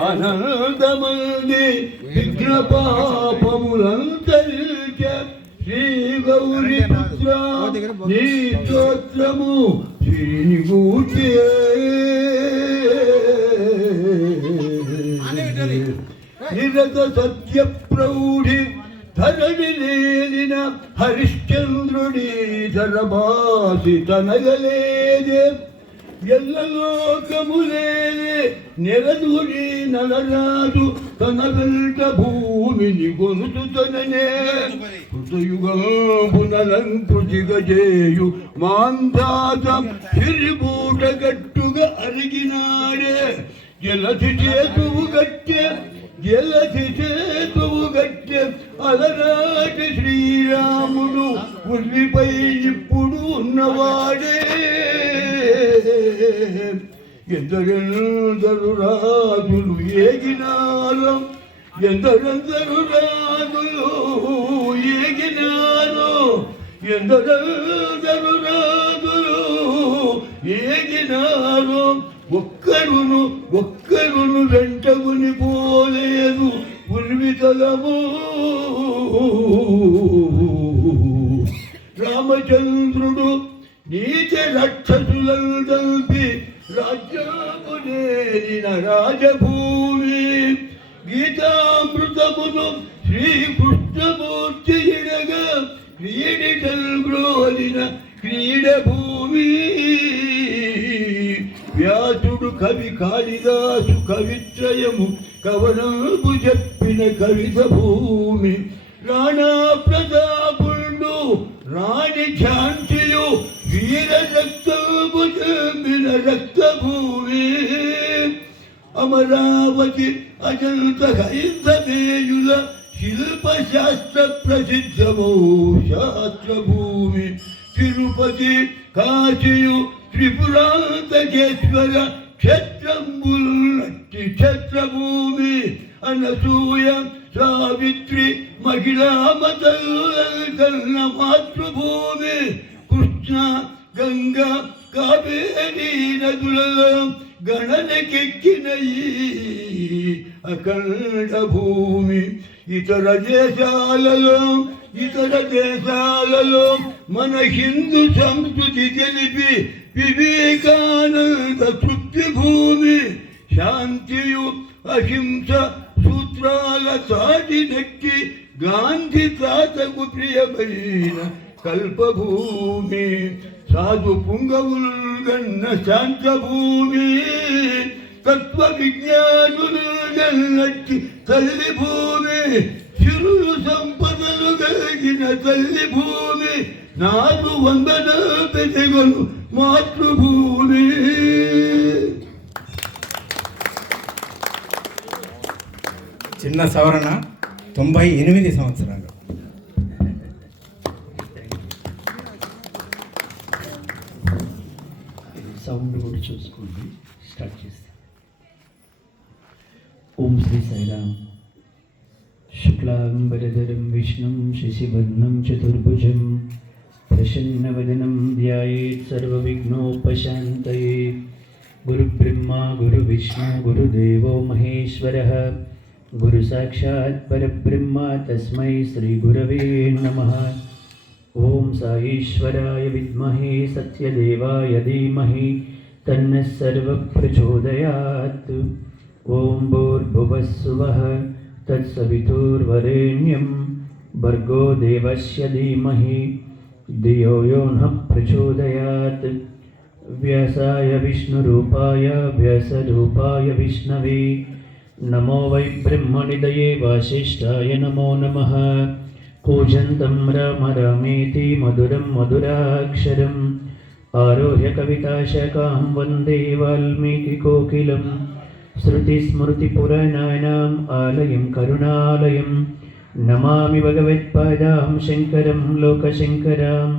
ఆనందమంది విఘ్న పాపములంతరిచ శ్రీ గౌరీ పుత్ర నీ స్తోత్రము శ్రీని గూర్చే నిరత సత్య ప్రౌఢి ధరణి లేలిన హరిశ్చంద్రుడి ధరబాసి తనగలేదే ఎల్లలోకములేలే నెరదుడి నలరాజు తన వెంట భూమిని గొనుతుతననే కృతయుగంపునలంకృతిగజేయు మాందాత తిరిగూట గట్టుగా అరిగినాడే జలధి చేతువు గట్టె అలనాటి శ్రీరాముడు ఉల్లిపై ఇప్పుడు ఉన్నవాడే ఎందరెందరు రాజులు ఏగినారు ఎందరెందరు రాజులు ఏగినారు ఎందరెందరు రాజులు ఏగినారు ఒక్కరును వెంటగుని పోలేదు ఉర్వితలము రామచంద్రుడు నీచ రక్షసులందల్పి రాజ్యమునేలిన రాజభూమి గీతామృతమును శ్రీకృష్ణమూర్తి ఇడగా క్రీడిటల్ గ్రోలిన క్రీడభూమి వ్యాసుడు కవి కాళిదాసు కవిత్రయము కవనము చెప్పిన కవిత భూమి రాణా ప్రతాపుడు రాణి ఝాన్సీయు వీర రక్తము చెందిన రక్తభూమి అమరావతి అజంత హైందవేయుల శిల్పశాస్త్ర ప్రసిద్ధమో శాస్త్రభూమి తిరుపతి కాశీయు త్రిపురాంతకేశ్వర క్షేత్రంబుల్నట్టి క్షేత్రభూమి అనసూయ సావిత్రి మహిళామతల్ల మాతృభూమి కృష్ణ గంగా కావేరీ నదులలో గణనకెక్కిన అఖండ భూమి ఇతర దేశాలలో మన హిందూ సంస్కృతి తెలిపి వివేకానంద తృప్తి భూమి శాంతియు అహింస సూత్రాల సాటి నెక్కి గాంధీ తాతకు ప్రియమైన కల్పభూమి సాధు పుంగవులు గన్న శాంతభూమి తత్వ విజ్ఞానులు గన్నట్టి తల్లి భూమి చిరులు సంపదలు కలిగిన తల్లి భూమి నాదు వందన పెదగను మాతృభూమి. చిన్న సవరణ 98 సంవత్సరాలు. సౌండ్ కూడా చూసుకోండి. స్టార్ట్ చేస్తాం. ఓం శ్రీ సాయిరామ్. శుక్లాంబరధరం విష్ణుం శశివర్ణం చతుర్భుజం ప్రసన్నవదనం ధ్యాయేత్ సర్వవిఘ్నోపశాంతయే. గురుబ్రహ్మా గురువిష్ణు గురుదేవో మహేశ్వరః గురు సాక్షాత్ పరబ్రహ్మ తస్మై శ్రీ గురవే నమః. ఓం సాయేశ్వరాయ విద్మహే సత్యదేవాయ ధీమహి తన్నః సర్వః ప్రచోదయాత్. ఓం భూర్భువస్సువః తత్సవితుర్వరేణ్యం భర్గో దేవస్య ధీమహి ధియో యో నః ప్రచోదయాత్. వ్యాసాయ విష్ణురూపాయ వ్యాసరూపాయ విష్ణవే నమో వై బ్రహ్మనిధయే వాసిష్ఠాయ నమో నమః. కూజంతం రామ రామేతి మధురం మధురాక్షరం ఆరోహ్య కవితాశకాం వందే వాల్మీకికోకిలం. శృతిస్మృతిపురాణానాం ఆలయం కరుణాలయం నమామి భగవత్పాదాం శంకరం లోకశంకరాం.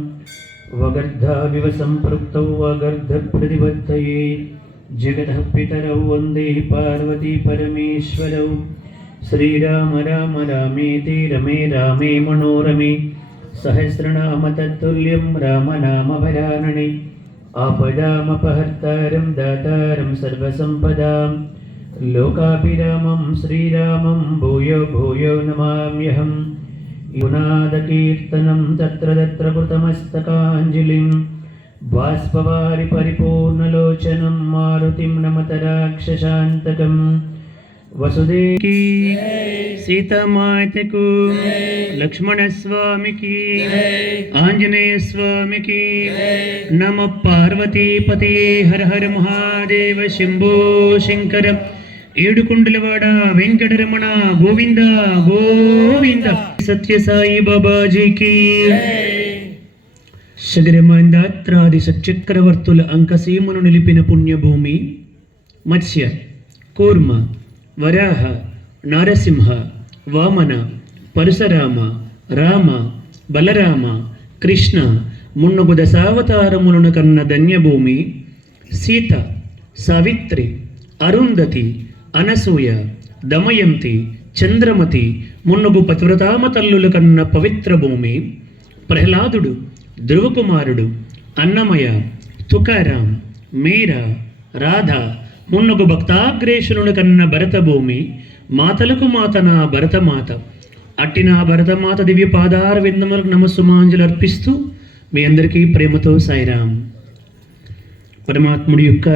వగర్ధావివ సంపృక్తౌ వగర్ధప్రతిపత్తయే జగతః పితరౌ వందే పార్వతీ పరమేశ్వరౌ. శ్రీరామ రామ రామేతి రమే రామే మనోరమే సహస్రనామ తత్తుల్యం రామనామవరాననే. ఆపదామపహర్తారం దాతారం సర్వసంపదాం లోకాభిరామం శ్రీరామం భూయో భూయో నమామ్యహం. యునాదకీర్తనం తత్ర తత్ర కృతమస్తకాంజలిం బాష్పవారి పరిపూర్ణలోచనం మారుతిం నమత రాక్షసాంతకం. వసుదేవికి, సీతామాతకు, లక్ష్మణ స్వామికి, ఆంజనేయ స్వామికి. నమ పార్వతీపతయే హర హర మహాదేవ శంభో శంకర. ఏడుకొండలవాడ వెంకటరమణ గోవింద గోవింద. సత్యసాయి బాబాజీకి. శగరమందాత్రాది సచక్రవర్తుల అంకసీమను నిలిపిన పుణ్యభూమి. మత్స్య, కూర్మ, వరాహ, నారసింహ, వామన, పరశురామ, రామ, బలరామ, కృష్ణ మున్నగు దశావతారములను కన్న ధన్యభూమి. సీత, సావిత్రి, అరుంధతి, అనసూయ, దమయంతి, చంద్రమతి మున్నగు పతివ్రతామ తల్లుల కన్న పవిత్ర భూమి. ప్రహ్లాదుడు, ధ్రువకుమారుడు, అన్నమయ, తుకారాం, మీరా, రాధ మున్నగు భక్తాగ్రేషులను కన్న భరతభూమి. మాతలకు మాత నా భరతమాత. అట్టి నా భరతమాత దివ్య పాదార విందములకు నమస్సుమాంజలు అర్పిస్తూ మీ అందరికీ ప్రేమతో సాయిరాం. పరమాత్ముడి యొక్క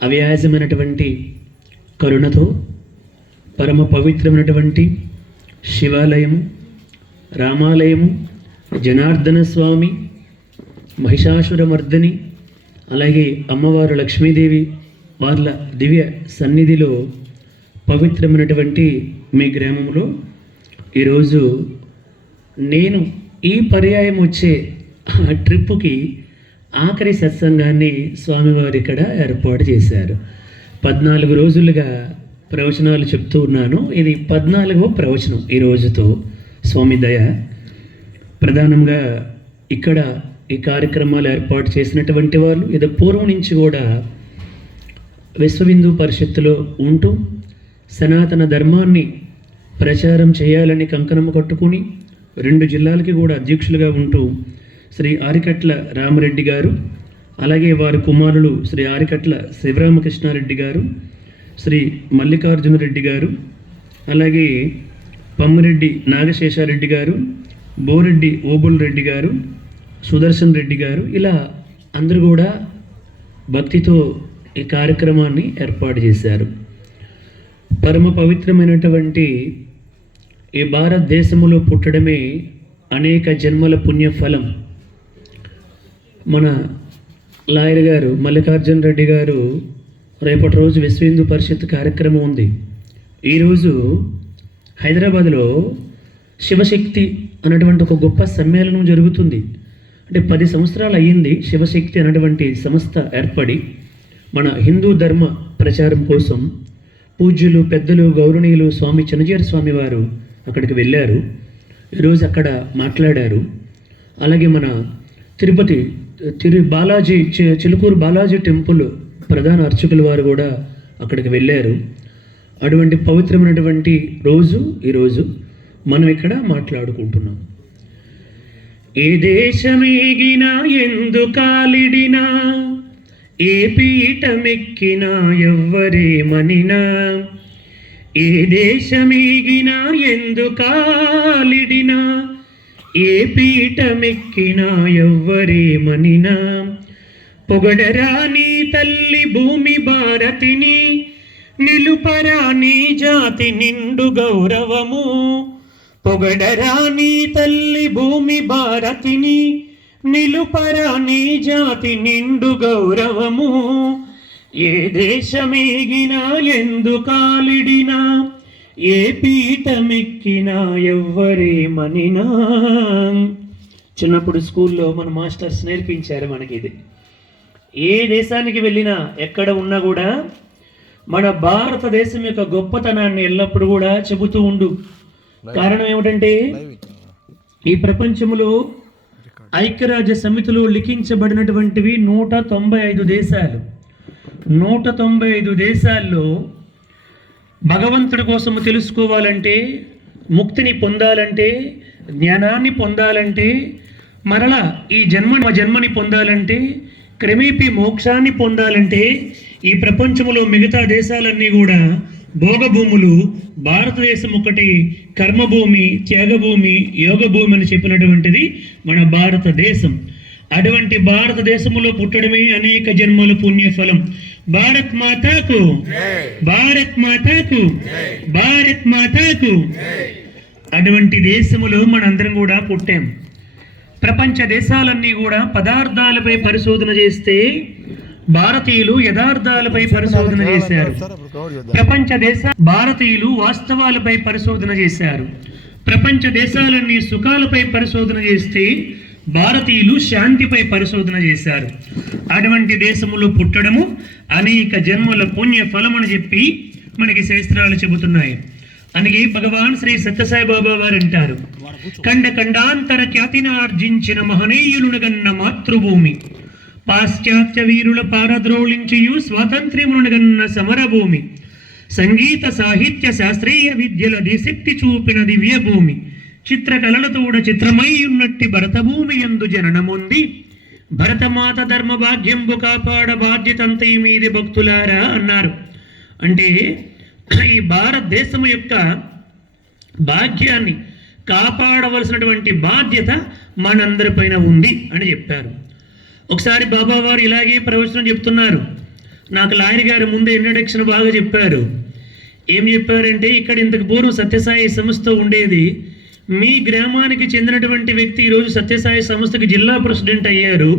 అవ్యాజమైనటువంటి కరుణతో పరమ పవిత్రమైనటువంటి శివాలయము, రామాలయము, జనార్దన స్వామి, మహిషాసురమర్దని, అలాగే అమ్మవారు లక్ష్మీదేవి వాళ్ళ దివ్య సన్నిధిలో పవిత్రమైనటువంటి మీ గ్రామంలో ఈరోజు నేను ఈ పర్యాయం వచ్చే ట్రిప్పుకి ఆఖరి సత్సంగాన్ని స్వామివారు ఇక్కడ ఏర్పాటు చేశారు. 14 రోజులుగా ప్రవచనాలు చెప్తూ ఉన్నాను. ఇది 14వ ప్రవచనం ఈ రోజుతో స్వామి దయ. ప్రధానంగా ఇక్కడ ఈ కార్యక్రమాలు ఏర్పాటు చేసినటువంటి వాళ్ళు ఇది పూర్వం నుంచి కూడా విశ్వహిందూ పరిషత్తులో ఉంటూ సనాతన ధర్మాన్ని ప్రచారం చేయాలని కంకణం కట్టుకుని 2 జిల్లాలకి కూడా అధ్యక్షులుగా ఉంటూ శ్రీ ఆరికట్ల రామరెడ్డి గారు, అలాగే వారి కుమారులు శ్రీ ఆరికట్ల శివరామకృష్ణారెడ్డి గారు, శ్రీ మల్లికార్జున రెడ్డి గారు, అలాగే పమ్మిరెడ్డి నాగశేషారెడ్డి గారు, బోరెడ్డి ఓబుల్ రెడ్డి గారు, సుదర్శన్ రెడ్డి గారు, ఇలా అందరూ కూడా భక్తితో ఈ కార్యక్రమాన్ని ఏర్పాటు చేశారు. పరమ పవిత్రమైనటువంటి ఈ భారతదేశంలో పుట్టడమే అనేక జన్మల పుణ్యఫలం. మన లాయర్ గారు మల్లికార్జున రెడ్డి గారు రేపటి రోజు విశ్వ హిందూ పరిషత్ కార్యక్రమం ఉంది. ఈరోజు హైదరాబాద్లో శివశక్తి అన్నటువంటి ఒక గొప్ప సమ్మేళనం జరుగుతుంది. అంటే 10 సంవత్సరాలు అయ్యింది శివశక్తి అన్నటువంటి సంస్థ ఏర్పడి మన హిందూ ధర్మ ప్రచారం కోసం. పూజ్యులు పెద్దలు గౌరవనీయులు స్వామి చిన్నజీర స్వామి వారు అక్కడికి వెళ్ళారు. ఈరోజు అక్కడ మాట్లాడారు. అలాగే మన తిరుపతి బాలాజీ చిలుకూరు బాలాజీ టెంపుల్ ప్రధాన అర్చకుల వారు కూడా అక్కడికి వెళ్ళారు. అటువంటి పవిత్రమైనటువంటి రోజు ఈరోజు మనం ఇక్కడ మాట్లాడుకుంటున్నాం. ఏ దేశమేగినా ఎందు కాలిడినా, ఏ పీఠమెక్కినా ఎవ్వరేమనినా, ఏ దేశమేగినా ఎందు కాలిడినా, ఏ పీఠమెక్కినా ఎవ్వరేమనినా, పొగడరా నీ తల్లి భూమి భారతిని, నిలుపరా నీ జాతి నిండు గౌరవము. పొగడరా నీ తల్లి భూమి భారతిని, నిలుపరా నీ జాతి నిండు గౌరవము. ఏ దేశమేగినా ఎందు కాలిడినా, ఏ పీఠమెక్కినా ఎవ్వరేమనినా. చిన్నప్పుడు స్కూల్లో మన మాస్టర్స్ నేర్పించారు మనకి ఇది. ఏ దేశానికి వెళ్ళినా ఎక్కడ ఉన్నా కూడా మన భారతదేశం యొక్క గొప్పతనాన్ని ఎల్లప్పుడూ కూడా చెబుతూ ఉండు. కారణం ఏమిటంటే ఈ ప్రపంచంలో ఐక్యరాజ్య సమితిలో లిఖించబడినటువంటివి 195 దేశాలు. 195 దేశాల్లో భగవంతుడి కోసము తెలుసుకోవాలంటే, ముక్తిని పొందాలంటే, జ్ఞానాన్ని పొందాలంటే, మరలా ఈ జన్మని పొందాలంటే క్రమేపీ మోక్షాన్ని పొందాలంటే ఈ ప్రపంచంలో మిగతా దేశాలన్నీ కూడా భోగభూములు, భారతదేశం ఒకటి కర్మభూమి, త్యాగభూమి, యోగభూమి అని చెప్పినటువంటిది మన భారతదేశం. అటువంటి భారతదేశంలో పుట్టడమే అనేక జన్మల పుణ్యఫలం. భారత్ మాతాకు, భారత్ మాతాకు, భారత్ మాతాకు. అటువంటి దేశములో మనందరం కూడా పుట్టాం. ప్రపంచ దేశాలన్నీ కూడా పదార్థాలపై పరిశోధన చేస్తే భారతీయులు యథార్థాలపై పరిశోధన చేశారు. ప్రపంచ భారతీయులు వాస్తవాలపై పరిశోధన చేశారు. ప్రపంచ దేశాలన్నీ సుఖాలపై పరిశోధన చేస్తే భారతీయులు శాంతిపై పరిశోధన చేశారు. అటువంటి దేశములో పుట్టడము అనేక జన్మల పుణ్య ఫలమని చెప్పి మనకి శాస్త్రాలు చెబుతున్నాయి. అందుకే భగవాన్ శ్రీ సత్యసాయి బాబా వారు అంటారు, ఖండ ఖండాంతర ఖ్యాతినార్జించిన మహనీయులునగన్న మాతృభూమి, పాశ్చాత్య వీరుల పారద్రోళించియు స్వాతంత్ర్యమునగన్న సమరభూమి, సంగీత సాహిత్య శాస్త్రీయ విద్యల దిశక్తి చూపిన దివ్యభూమి, చిత్రకళలతోడ చిత్రమై ఉన్నట్టి భరతభూమి యందు జననముంది, భరతమాత ధర్మ భాగ్యంబు కాపాడ బాధ్యతంతై మీది భక్తులారా అన్నారు. అంటే ఈ భారతదేశం యొక్క భాగ్యాన్ని కాపాడవలసినటువంటి బాధ్యత మనందరిపైన ఉంది అని చెప్పారు. ఒకసారి బాబా వారు ఇలాగే ప్రవచనం చెప్తున్నారు. నాకు లాయర్ గారి ముందే ఇంట్రడక్షన్ బాగా చెప్పారు. ఏం చెప్పారంటే, ఇక్కడ ఇంతకు పూర్వం సత్యసాయి సంస్థ ఉండేది. మీ గ్రామానికి చెందినటువంటి వ్యక్తి ఈరోజు సత్యసాయి సంస్థకి జిల్లా ప్రెసిడెంట్ అయ్యారు,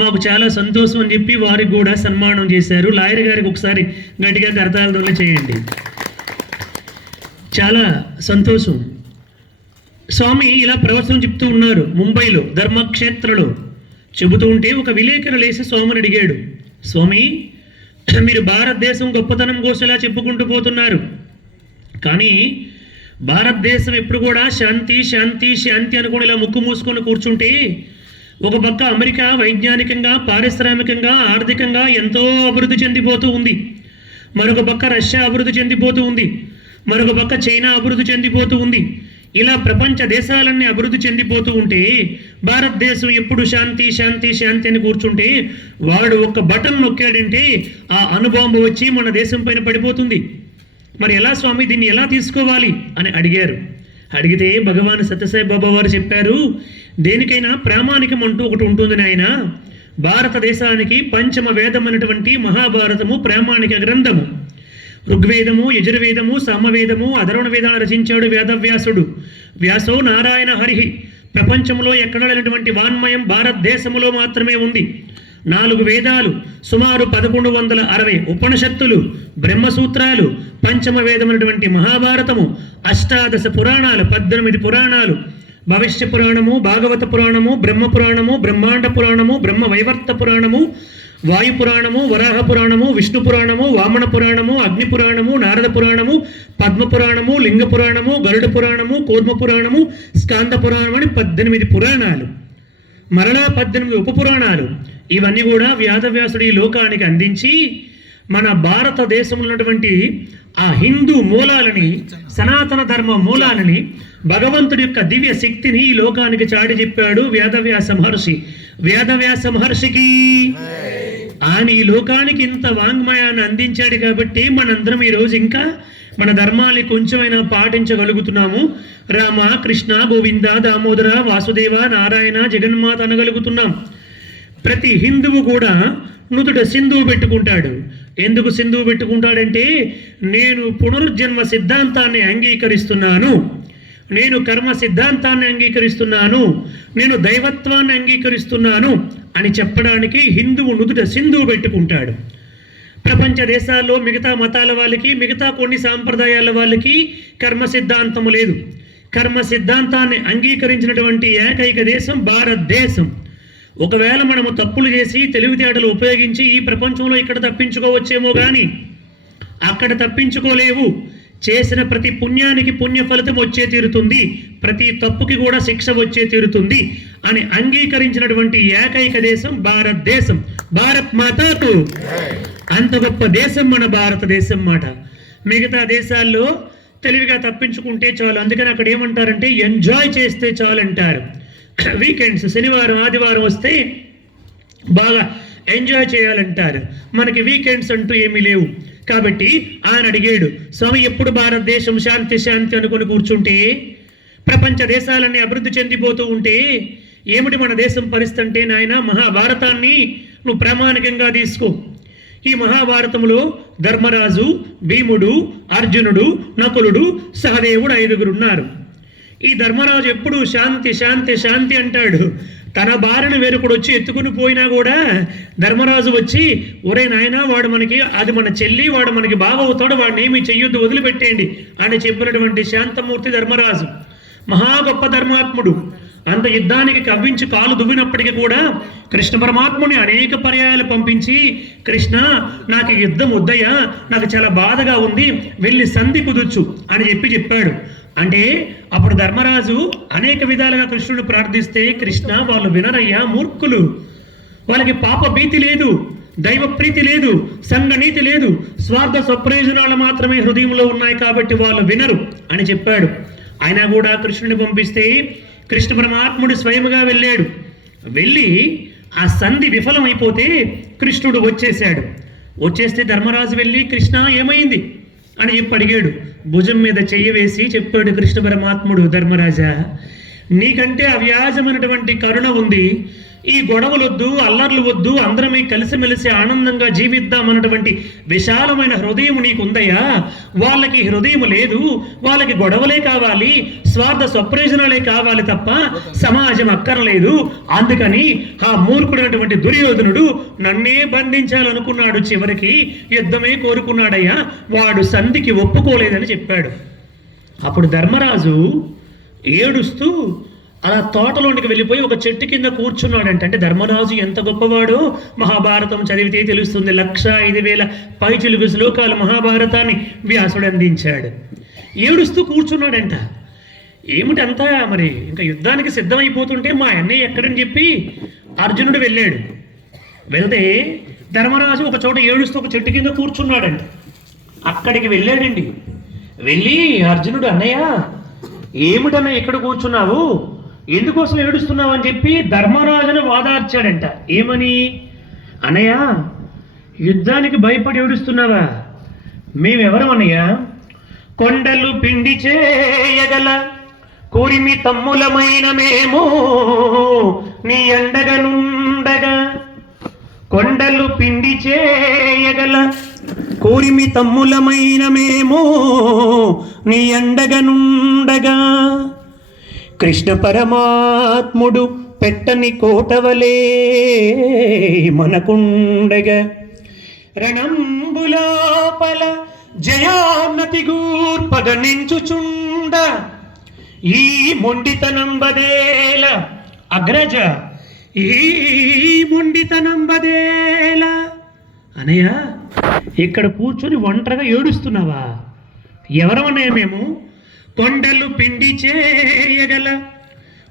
మాకు చాలా సంతోషం అని చెప్పి వారికి కూడా సన్మానం చేశారు. లాయర్ గారికి ఒకసారి గట్టిగా కరతాళ చేయండి. చాలా సంతోషం. స్వామి ఇలా ప్రవచనం చెప్తూ ఉన్నారు. ముంబైలో ధర్మక్షేత్రలో చెబుతూ ఉంటే ఒక విలేకరు లేసి స్వామిని అడిగాడు, స్వామి మీరు భారతదేశం గొప్పతనం కోసం ఇలా చెప్పుకుంటూ పోతున్నారు, కానీ భారతదేశం ఎప్పుడు కూడా శాంతి శాంతి శాంతి అనుకుని ఇలా ముక్కు మూసుకొని కూర్చుంటే, ఒక పక్క అమెరికా వైజ్ఞానికంగా, పారిశ్రామికంగా, ఆర్థికంగా ఎంతో అభివృద్ధి చెందిపోతూ ఉంది, మరొక పక్క రష్యా అభివృద్ధి చెందిపోతూ ఉంది, మరొక పక్క చైనా అభివృద్ధి చెందిపోతూ ఉంది. ఇలా ప్రపంచ దేశాలన్నీ అభివృద్ధి చెందిపోతూ ఉంటే భారతదేశం ఎప్పుడు శాంతి శాంతి శాంతి అని కూర్చుంటే, వాడు ఒక్క బటన్ నొక్కాడంటే ఆ అణుబాంబు వచ్చి మన దేశం పైన పడిపోతుంది. మరి ఎలా స్వామి, దీన్ని ఎలా తీసుకోవాలి అని అడిగారు. అడిగితే భగవాన్ సత్యసాయి బాబా వారు చెప్పారు, దేనికైనా ప్రామాణికం అంటూ ఒకటి ఉంటుంది నాయన. భారతదేశానికి పంచమ వేదమైనటువంటి మహాభారతము ప్రామాణిక గ్రంథము. ఋగ్వేదము, యజుర్వేదము, సామవేదము, అధర్వణ వేదాలు రచించాడు వేదవ్యాసుడు. వ్యాసో నారాయణ హరిహి. ప్రపంచంలో ఎక్కడ లేనటువంటి వాన్మయం భారతదేశములో మాత్రమే ఉంది. 4 వేదాలు, సుమారు 1160 ఉపనిషత్తులు, బ్రహ్మసూత్రాలు, పంచమ వేదమైనటువంటి మహాభారతము, అష్టాదశ పురాణాలు, 18 పురాణాలు, భవిష్య పురాణము, భాగవత పురాణము, బ్రహ్మ పురాణము, బ్రహ్మాండ పురాణము, బ్రహ్మ వైవర్త పురాణము, వాయు పురాణము, వరాహ పురాణము, విష్ణు పురాణము, వామన పురాణము, అగ్ని పురాణము, నారద పురాణము, పద్మ పురాణము, లింగ పురాణము, గరుడ పురాణము, కూర్మ పురాణము, స్కాంద పురాణం అని 18 పురాణాలు, మరలా 18 ఉపపురాణాలు. ఇవన్నీ కూడా వేదవ్యాసుడు ఈ లోకానికి అందించి మన భారతదేశంలో ఉన్నటువంటి ఆ హిందూ మూలాలని, సనాతన ధర్మ మూలాలని, భగవంతుడి యొక్క దివ్య శక్తిని ఈ లోకానికి చాటి చెప్పాడు వేదవ్యాస మహర్షి. వేదవ్యాస మహర్షికి ఆయన ఈ లోకానికి ఇంత వాంగ్మయాన్ని అందించాడు కాబట్టి మనందరం ఈరోజు ఇంకా మన ధర్మాన్ని కొంచెమైనా పాటించగలుగుతున్నాము. రామ, కృష్ణ, గోవింద, దామోదర, వాసుదేవ, నారాయణ, జగన్మాత అనగలుగుతున్నాం. ప్రతి హిందువు కూడా నుదుట సింధువు పెట్టుకుంటాడు. ఎందుకు సింధువు పెట్టుకుంటాడంటే, నేను పునరుజ్జన్మ సిద్ధాంతాన్ని అంగీకరిస్తున్నాను, నేను కర్మ సిద్ధాంతాన్ని అంగీకరిస్తున్నాను, నేను దైవత్వాన్ని అంగీకరిస్తున్నాను అని చెప్పడానికి హిందువు నుదుట సింధువు పెట్టుకుంటాడు. ప్రపంచ దేశాల్లో మిగతా మతాల వాళ్ళకి, మిగతా కొన్ని సాంప్రదాయాల వాళ్ళకి కర్మ సిద్ధాంతము లేదు. కర్మ సిద్ధాంతాన్ని అంగీకరించినటువంటి ఏకైక దేశం భారతదేశం. ఒకవేళ మనము తప్పులు చేసి తెలివితేటలు ఉపయోగించి ఈ ప్రపంచంలో ఇక్కడ తప్పించుకోవచ్చేమో కానీ అక్కడ తప్పించుకోలేవు. చేసిన ప్రతి పుణ్యానికి పుణ్య ఫలితం వచ్చే తీరుతుంది, ప్రతి తప్పుకి కూడా శిక్ష వచ్చే తీరుతుంది అని అంగీకరించినటువంటి ఏకైక దేశం భారతదేశం. భారత్ మాతాకు. అంత గొప్ప దేశం మన భారతదేశం మాట. మిగతా దేశాల్లో తెలివిగా తప్పించుకుంటే చాలు, అందుకని అక్కడ ఏమంటారంటే ఎంజాయ్ చేస్తే చాలు అంటారు. వీకెండ్స్, శనివారం ఆదివారం వస్తే బాగా ఎంజాయ్ చేయాలంటారు. మనకి వీకెండ్స్ అంటూ ఏమీ లేవు. కాబట్టి ఆయన అడిగాడు, స్వామి ఎప్పుడు భారతదేశం శాంతి శాంతి అనుకుని కూర్చుంటే, ప్రపంచ దేశాలన్నీ అభివృద్ధి చెందిపోతూ ఉంటే ఏమిటి మన దేశం పరిస్థితి అంటే, నాయన మహాభారతాన్ని నువ్వు ప్రామాణికంగా తీసుకో. ఈ మహాభారతంలో ధర్మరాజు, భీముడు, అర్జునుడు, నకులుడు, సహదేవుడు 5గురు ఉన్నారు. ఈ ధర్మరాజు ఎప్పుడు శాంతి శాంతి శాంతి అంటాడు. తన భార్యను వేరొకడు వచ్చి ఎత్తుకుని పోయినా కూడా ధర్మరాజు వచ్చి, ఒరే నాయన వాడు మనకి, అది మన చెల్లి, వాడు మనకి బాగా అవుతాడు, వాడిని ఏమీ చెయ్యొద్దు, వదిలిపెట్టేయండి అని చెప్పినటువంటి శాంతమూర్తి ధర్మరాజు. మహా గొప్ప ధర్మాత్ముడు. అంత యుద్ధానికి కవ్వించి కాలు దువ్వినప్పటికీ కూడా కృష్ణ పరమాత్ముని అనేక పర్యాయాలు పంపించి, కృష్ణ నాకు యుద్ధం వద్దయ్యా, నాకు చాలా బాధగా ఉంది, వెళ్ళి సంధి కుదుర్చు అని చెప్పాడు. అంటే అప్పుడు ధర్మరాజు అనేక విధాలుగా కృష్ణుడు ప్రార్థిస్తే, కృష్ణ వాళ్ళు వినరయ్యా, మూర్ఖులు, వాళ్ళకి పాప భీతి లేదు, దైవ ప్రీతి లేదు, సంఘనీతి లేదు, స్వార్థ స్వప్రయోజనాలు మాత్రమే హృదయంలో ఉన్నాయి కాబట్టి వాళ్ళు వినరు అని చెప్పాడు. అయినా కూడా కృష్ణుని పంపిస్తే కృష్ణ పరమాత్ముడు స్వయముగా వెళ్ళాడు. వెళ్ళి ఆ సంధి విఫలమైపోతే కృష్ణుడు వచ్చేసాడు. వచ్చేస్తే ధర్మరాజు వెళ్ళి, కృష్ణ ఏమైంది అని అడిగాడు. భుజం మీద చెయ్యి వేసి చెప్పాడు కృష్ణ పరమాత్ముడు, ధర్మరాజా నీకంటే అవ్యాజమైనటువంటి కరుణ ఉంది, ఈ గొడవలు వద్దు, అల్లర్లు వద్దు, అందరమీ కలిసిమెలిసి ఆనందంగా జీవిద్దామన్నటువంటి విశాలమైన హృదయం నీకుందయ్యా. వాళ్ళకి హృదయం లేదు, వాళ్ళకి గొడవలే కావాలి, స్వార్థ స్వప్రయోజనాలే కావాలి తప్ప సమాజం అక్కర్లేదు. అందుకని ఆ మూర్ఖుడైనటువంటి దుర్యోధనుడు నన్నే బంధించాలనుకున్నాడు, చివరికి యుద్ధమే కోరుకున్నాడయ్యా, వాడు సంధికి ఒప్పుకోలేదని చెప్పాడు. అప్పుడు ధర్మరాజు ఏడుస్తూ అలా తోటలోనికి వెళ్ళిపోయి ఒక చెట్టు కింద కూర్చున్నాడంట. అంటే ధర్మరాజు ఎంత గొప్పవాడో మహాభారతం చదివితే తెలుస్తుంది. 1,05,000 పైచిలుకు శ్లోకాలు మహాభారతాన్ని వ్యాసుడు అందించాడు. ఏడుస్తూ కూర్చున్నాడంట. ఏమిటి అంతా, మరి ఇంకా యుద్ధానికి సిద్ధమైపోతుంటే మా అన్నయ్య ఎక్కడని చెప్పి అర్జునుడు వెళ్ళాడు. వెళ్తే ధర్మరాజు ఒక చోట ఏడుస్తూ ఒక చెట్టు కింద కూర్చున్నాడంట. అక్కడికి వెళ్ళాడండి. వెళ్ళి అర్జునుడు, అన్నయ్య ఏమిటన్నయ్య ఎక్కడ కూర్చున్నావు, ఎందుకోసం ఏడుస్తున్నావు అని చెప్పి ధర్మరాజును వాదార్చాడంట. ఏమని, అన్నయ్య యుద్ధానికి భయపడి ఏడుస్తున్నావా, మేమెవరం అన్నయ్య, కొండలు పిండి చేయగల కూరిమి తమ్ములమైన మేము నీ అండగనుండగా, కొండలు పిండి చేయగల కూరిమి తమ్ములమైన మేము నీ అండగనుండగా, కృష్ణ పరమాత్ముడు పెట్టని కోటవలే మనకుండగా, రణంబులాపల జయాన్నతి గూర్పగ నించుచుండ, ఈ మొండితనం బదేల అగ్రజ, ఈ మొండితనం బదేల. అనయ్య ఇక్కడ కూర్చొని ఒంటరిగా ఏడుస్తున్నావా, ఎవరమన్నయ్య మేము, కొండలు పిండి చేయగల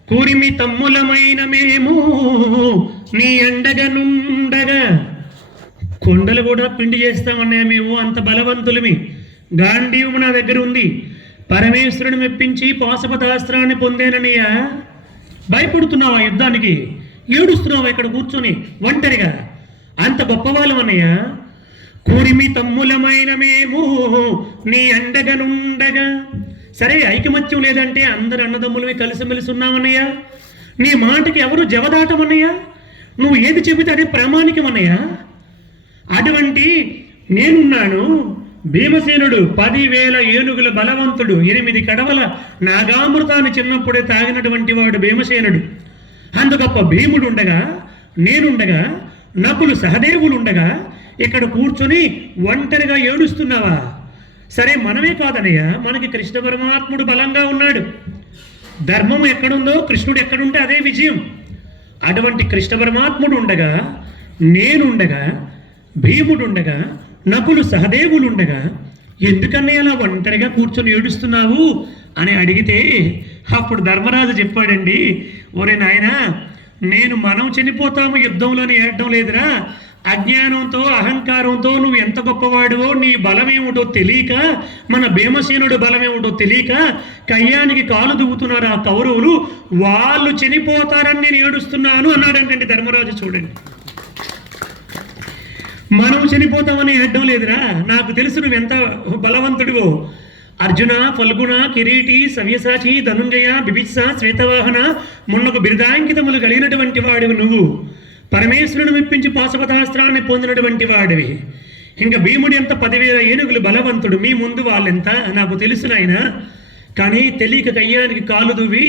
కూరిమి తమ్ములమైన మేము నీ అండగనుండగా, కొండలు కూడా పిండి చేస్తామన్నయ్య మేము, అంత బలవంతులమి, గాంధీవు నా దగ్గర ఉంది, పరమేశ్వరుని మెప్పించి పాశుపతాస్త్రాన్ని పొందేనన్నయ్య. భయపడుతున్నావా యుద్ధానికి, ఏడుస్తున్నావా ఇక్కడ కూర్చొని ఒంటరిగా, అంత గొప్పవాళ్ళం అన్నయ్య. కూరిమి తమ్ములమైన మేము నీ అండగనుండగా, సరే ఐకమత్యం లేదంటే అందరు అన్నదమ్ములవి కలిసిమెలిసి ఉన్నామన్నయ్య, నీ మాటకి ఎవరు జవదాటమన్నయ్య, నువ్వు ఏది చెబితే అదే ప్రామాణికమన్నయ్య. అటువంటి నేనున్నాను, భీమసేనుడు 10,000 ఏనుగుల బలవంతుడు, 8 కడవల నాగామృతాన్ని చిన్నప్పుడే తాగినటువంటి వాడు భీమసేనుడు. అందుకప్ప భీముడు ఉండగా, నేనుండగా, నకులు సహదేవులు ఉండగా ఇక్కడ కూర్చొని ఒంటరిగా ఏడుస్తున్నావా? సరే మనమే కాదనయ్య, మనకి కృష్ణ పరమాత్ముడు బలంగా ఉన్నాడు. ధర్మం ఎక్కడుందో కృష్ణుడు ఎక్కడుంటే అదే విజయం. అటువంటి కృష్ణ పరమాత్ముడు ఉండగా, నేనుండగా, భీముడు ఉండగా, నకులు సహదేవులు ఉండగా ఎందుకన్నయ్య అలా ఒంటరిగా కూర్చొని ఏడుస్తున్నావు అని అడిగితే అప్పుడు ధర్మరాజు చెప్పాడండి, ఒరే నాయనా, మనం చనిపోతాము యుద్ధంలోనే ఏడడం లేదురా, అజ్ఞానంతో అహంకారంతో నువ్వు ఎంత గొప్పవాడివో, నీ బలమేమిటో తెలియక, మన భీమసేనుడు బలమేమిటో తెలియక కయ్యానికి కాలు దువ్వుతున్నారు ఆ కౌరవులు, వాళ్ళు చనిపోతారని నేను ఏడుస్తున్నాను అన్నాడంటండి ధర్మరాజు. చూడండి, మనం చనిపోతామని అడ్డం లేదురా, నాకు తెలుసు నువ్వు ఎంత బలవంతుడివో. అర్జున, ఫల్గుణ, కిరీటి, సవ్యసాచి, ధనుంజయ, బిభిత్స, శ్వేతవాహన మున్నకు బిరుదాంకితములు కలిగినటువంటి వాడివి నువ్వు. పరమేశ్వరుని మెప్పించి పాశుపతాస్త్రాన్ని పొందినటువంటి వాడివి. ఇంకా భీముడి ఎంత 10,000 ఏనుగులు బలవంతుడు, మీ ముందు వాళ్ళెంత నాకు తెలుసు నాయన. కానీ తెలియక కయ్యానికి కాలు దువ్వి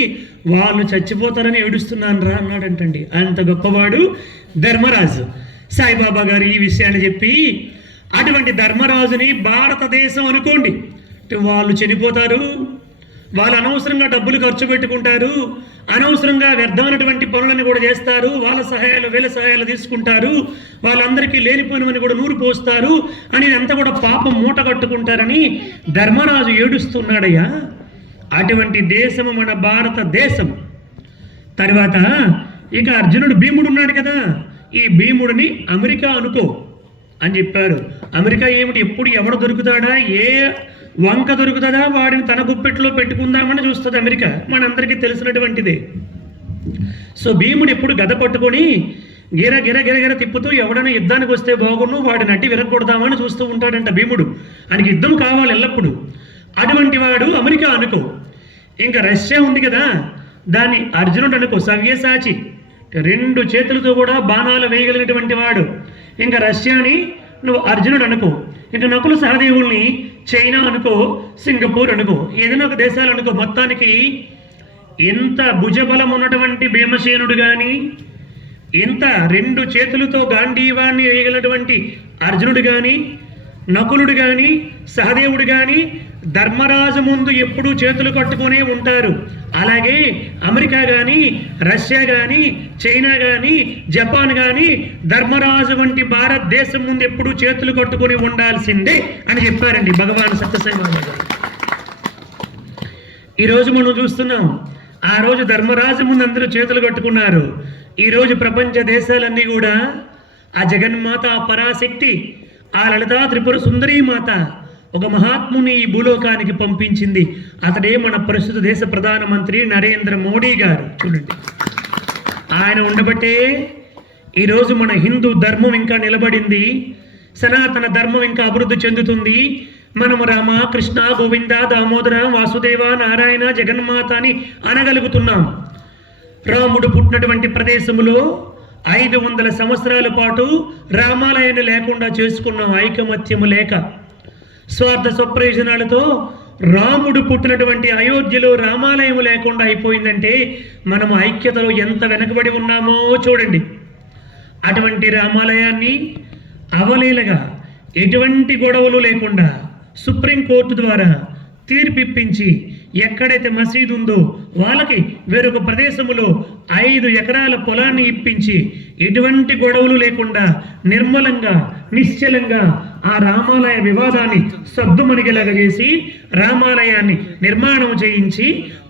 వాళ్ళు చచ్చిపోతారని ఏడుస్తున్నాను రా అన్నాడంటండి. అంత గొప్పవాడు ధర్మరాజు. సాయిబాబా గారు ఈ విషయాన్ని చెప్పి, అటువంటి ధర్మరాజుని భారతదేశం అనుకోండి, వాళ్ళు చనిపోతారు, వాళ్ళు అనవసరంగా డబ్బులు ఖర్చు పెట్టుకుంటారు, అనవసరంగా వ్యర్థమైనటువంటి పనులను కూడా చేస్తారు, వాళ్ళ సహాయాలు వీళ్ళ సహాయాలు తీసుకుంటారు, వాళ్ళందరికీ లేనిపోయినవని కూడా నూరు పోస్తారు అని అంతా కూడా పాపం మూట కట్టుకుంటారని ధర్మరాజు ఏడుస్తున్నాడయ్యా. అటువంటి దేశము మన భారతదేశం. తర్వాత ఇక అర్జునుడు, భీముడు ఉన్నాడు కదా, ఈ భీముడిని అమెరికా అనుకో అని చెప్పారు. అమెరికా ఏమిటి, ఎప్పుడు ఎవడు దొరుకుతాడా, ఏ వంక దొరుకుతుందా వాడిని తన గుప్పెట్లో పెట్టుకుందామని చూస్తుంది అమెరికా, మనందరికీ తెలిసినటువంటిదే. సో భీముడు ఎప్పుడు గద పట్టుకొని గిర గిర గిర గిర తిప్పుతూ ఎవడైనా యుద్ధానికి వస్తే బాగున్ను వాడిని అడ్డి విరగొడదామని చూస్తూ ఉంటాడంట భీముడు. ఆయనకి యుద్ధం కావాలి ఎల్లప్పుడు. అటువంటి వాడు అమెరికా అనుకో. ఇంకా రష్యా ఉంది కదా, దాన్ని అర్జునుడు అనుకో, సవ్యసాచి, 2 చేతులతో కూడా బాణాలు వేయగలిగినటువంటి వాడు. ఇంకా రష్యాని నువ్వు అర్జునుడు అనుకో. ఇంకా నకుల సహదేవుల్ని చైనా అనుకో, సింగపూర్ అనుకో, ఏదైనా ఒక దేశాలు అనుకో. మొత్తానికి ఎంత భుజబలం ఉన్నటువంటి భీమసేనుడు కానీ, ఎంత 2 చేతులతో గాంధీవాన్ని వేయగలిగినటువంటి అర్జునుడు కానీ, నకులుడు కానీ, సహదేవుడు కానీ ధర్మరాజు ముందు ఎప్పుడూ చేతులు కట్టుకునే ఉంటారు. అలాగే అమెరికా కానీ, రష్యా కానీ, చైనా కానీ, జపాన్ కానీ ధర్మరాజు వంటి భారతదేశం ముందు ఎప్పుడూ చేతులు కట్టుకుని ఉండాల్సిందే అని చెప్పారండి భగవాన్ సత్యసాయి బాబా గారు. ఈరోజు మనం చూస్తున్నాం, ఆ రోజు ధర్మరాజు ముందు అందరూ చేతులు కట్టుకున్నారు. ఈరోజు ప్రపంచ దేశాలన్నీ కూడా ఆ జగన్మాత, ఆ పరాశక్తి, ఆ లలితా త్రిపుర సుందరీ మాత ఒక మహాత్ముని ఈ భూలోకానికి పంపించింది. అతడే మన ప్రస్తుత దేశ ప్రధానమంత్రి నరేంద్ర మోడీ గారు. చూడండి, ఆయన ఉండబట్టే ఈరోజు మన హిందూ ధర్మం ఇంకా నిలబడింది, సనాతన ధర్మం ఇంకా అభివృద్ధి చెందుతుంది. మనము రామ, కృష్ణ, గోవింద, దామోదర, వాసుదేవ, నారాయణ, జగన్మాత అని అనగలుగుతున్నాం. రాముడు పుట్టినటువంటి ప్రదేశంలో 500 సంవత్సరాల పాటు రామాలయాన్ని లేకుండా చేసుకున్నాం, ఐకమత్యము లేక. స్వార్థ స్వప్రయోజనాలతో రాముడు పుట్టినటువంటి అయోధ్యలో రామాలయం లేకుండా అయిపోయిందంటే మనం ఐక్యతలో ఎంత వెనకబడి ఉన్నామో చూడండి. అటువంటి రామాలయాన్ని అవలీలగా ఎటువంటి గొడవలు లేకుండా సుప్రీంకోర్టు ద్వారా తీర్పిప్పించి ఎక్కడైతే మసీదు ఉందో వాళ్ళకి వేరొక ప్రదేశంలో 5 ఎకరాల పొలాన్ని ఇప్పించి ఎటువంటి గొడవలు లేకుండా నిర్మలంగా, నిశ్చలంగా ఆ రామాలయ వివాదాన్ని సద్దుమణిగేలాగా చేసి రామాలయాన్ని నిర్మాణం చేయించి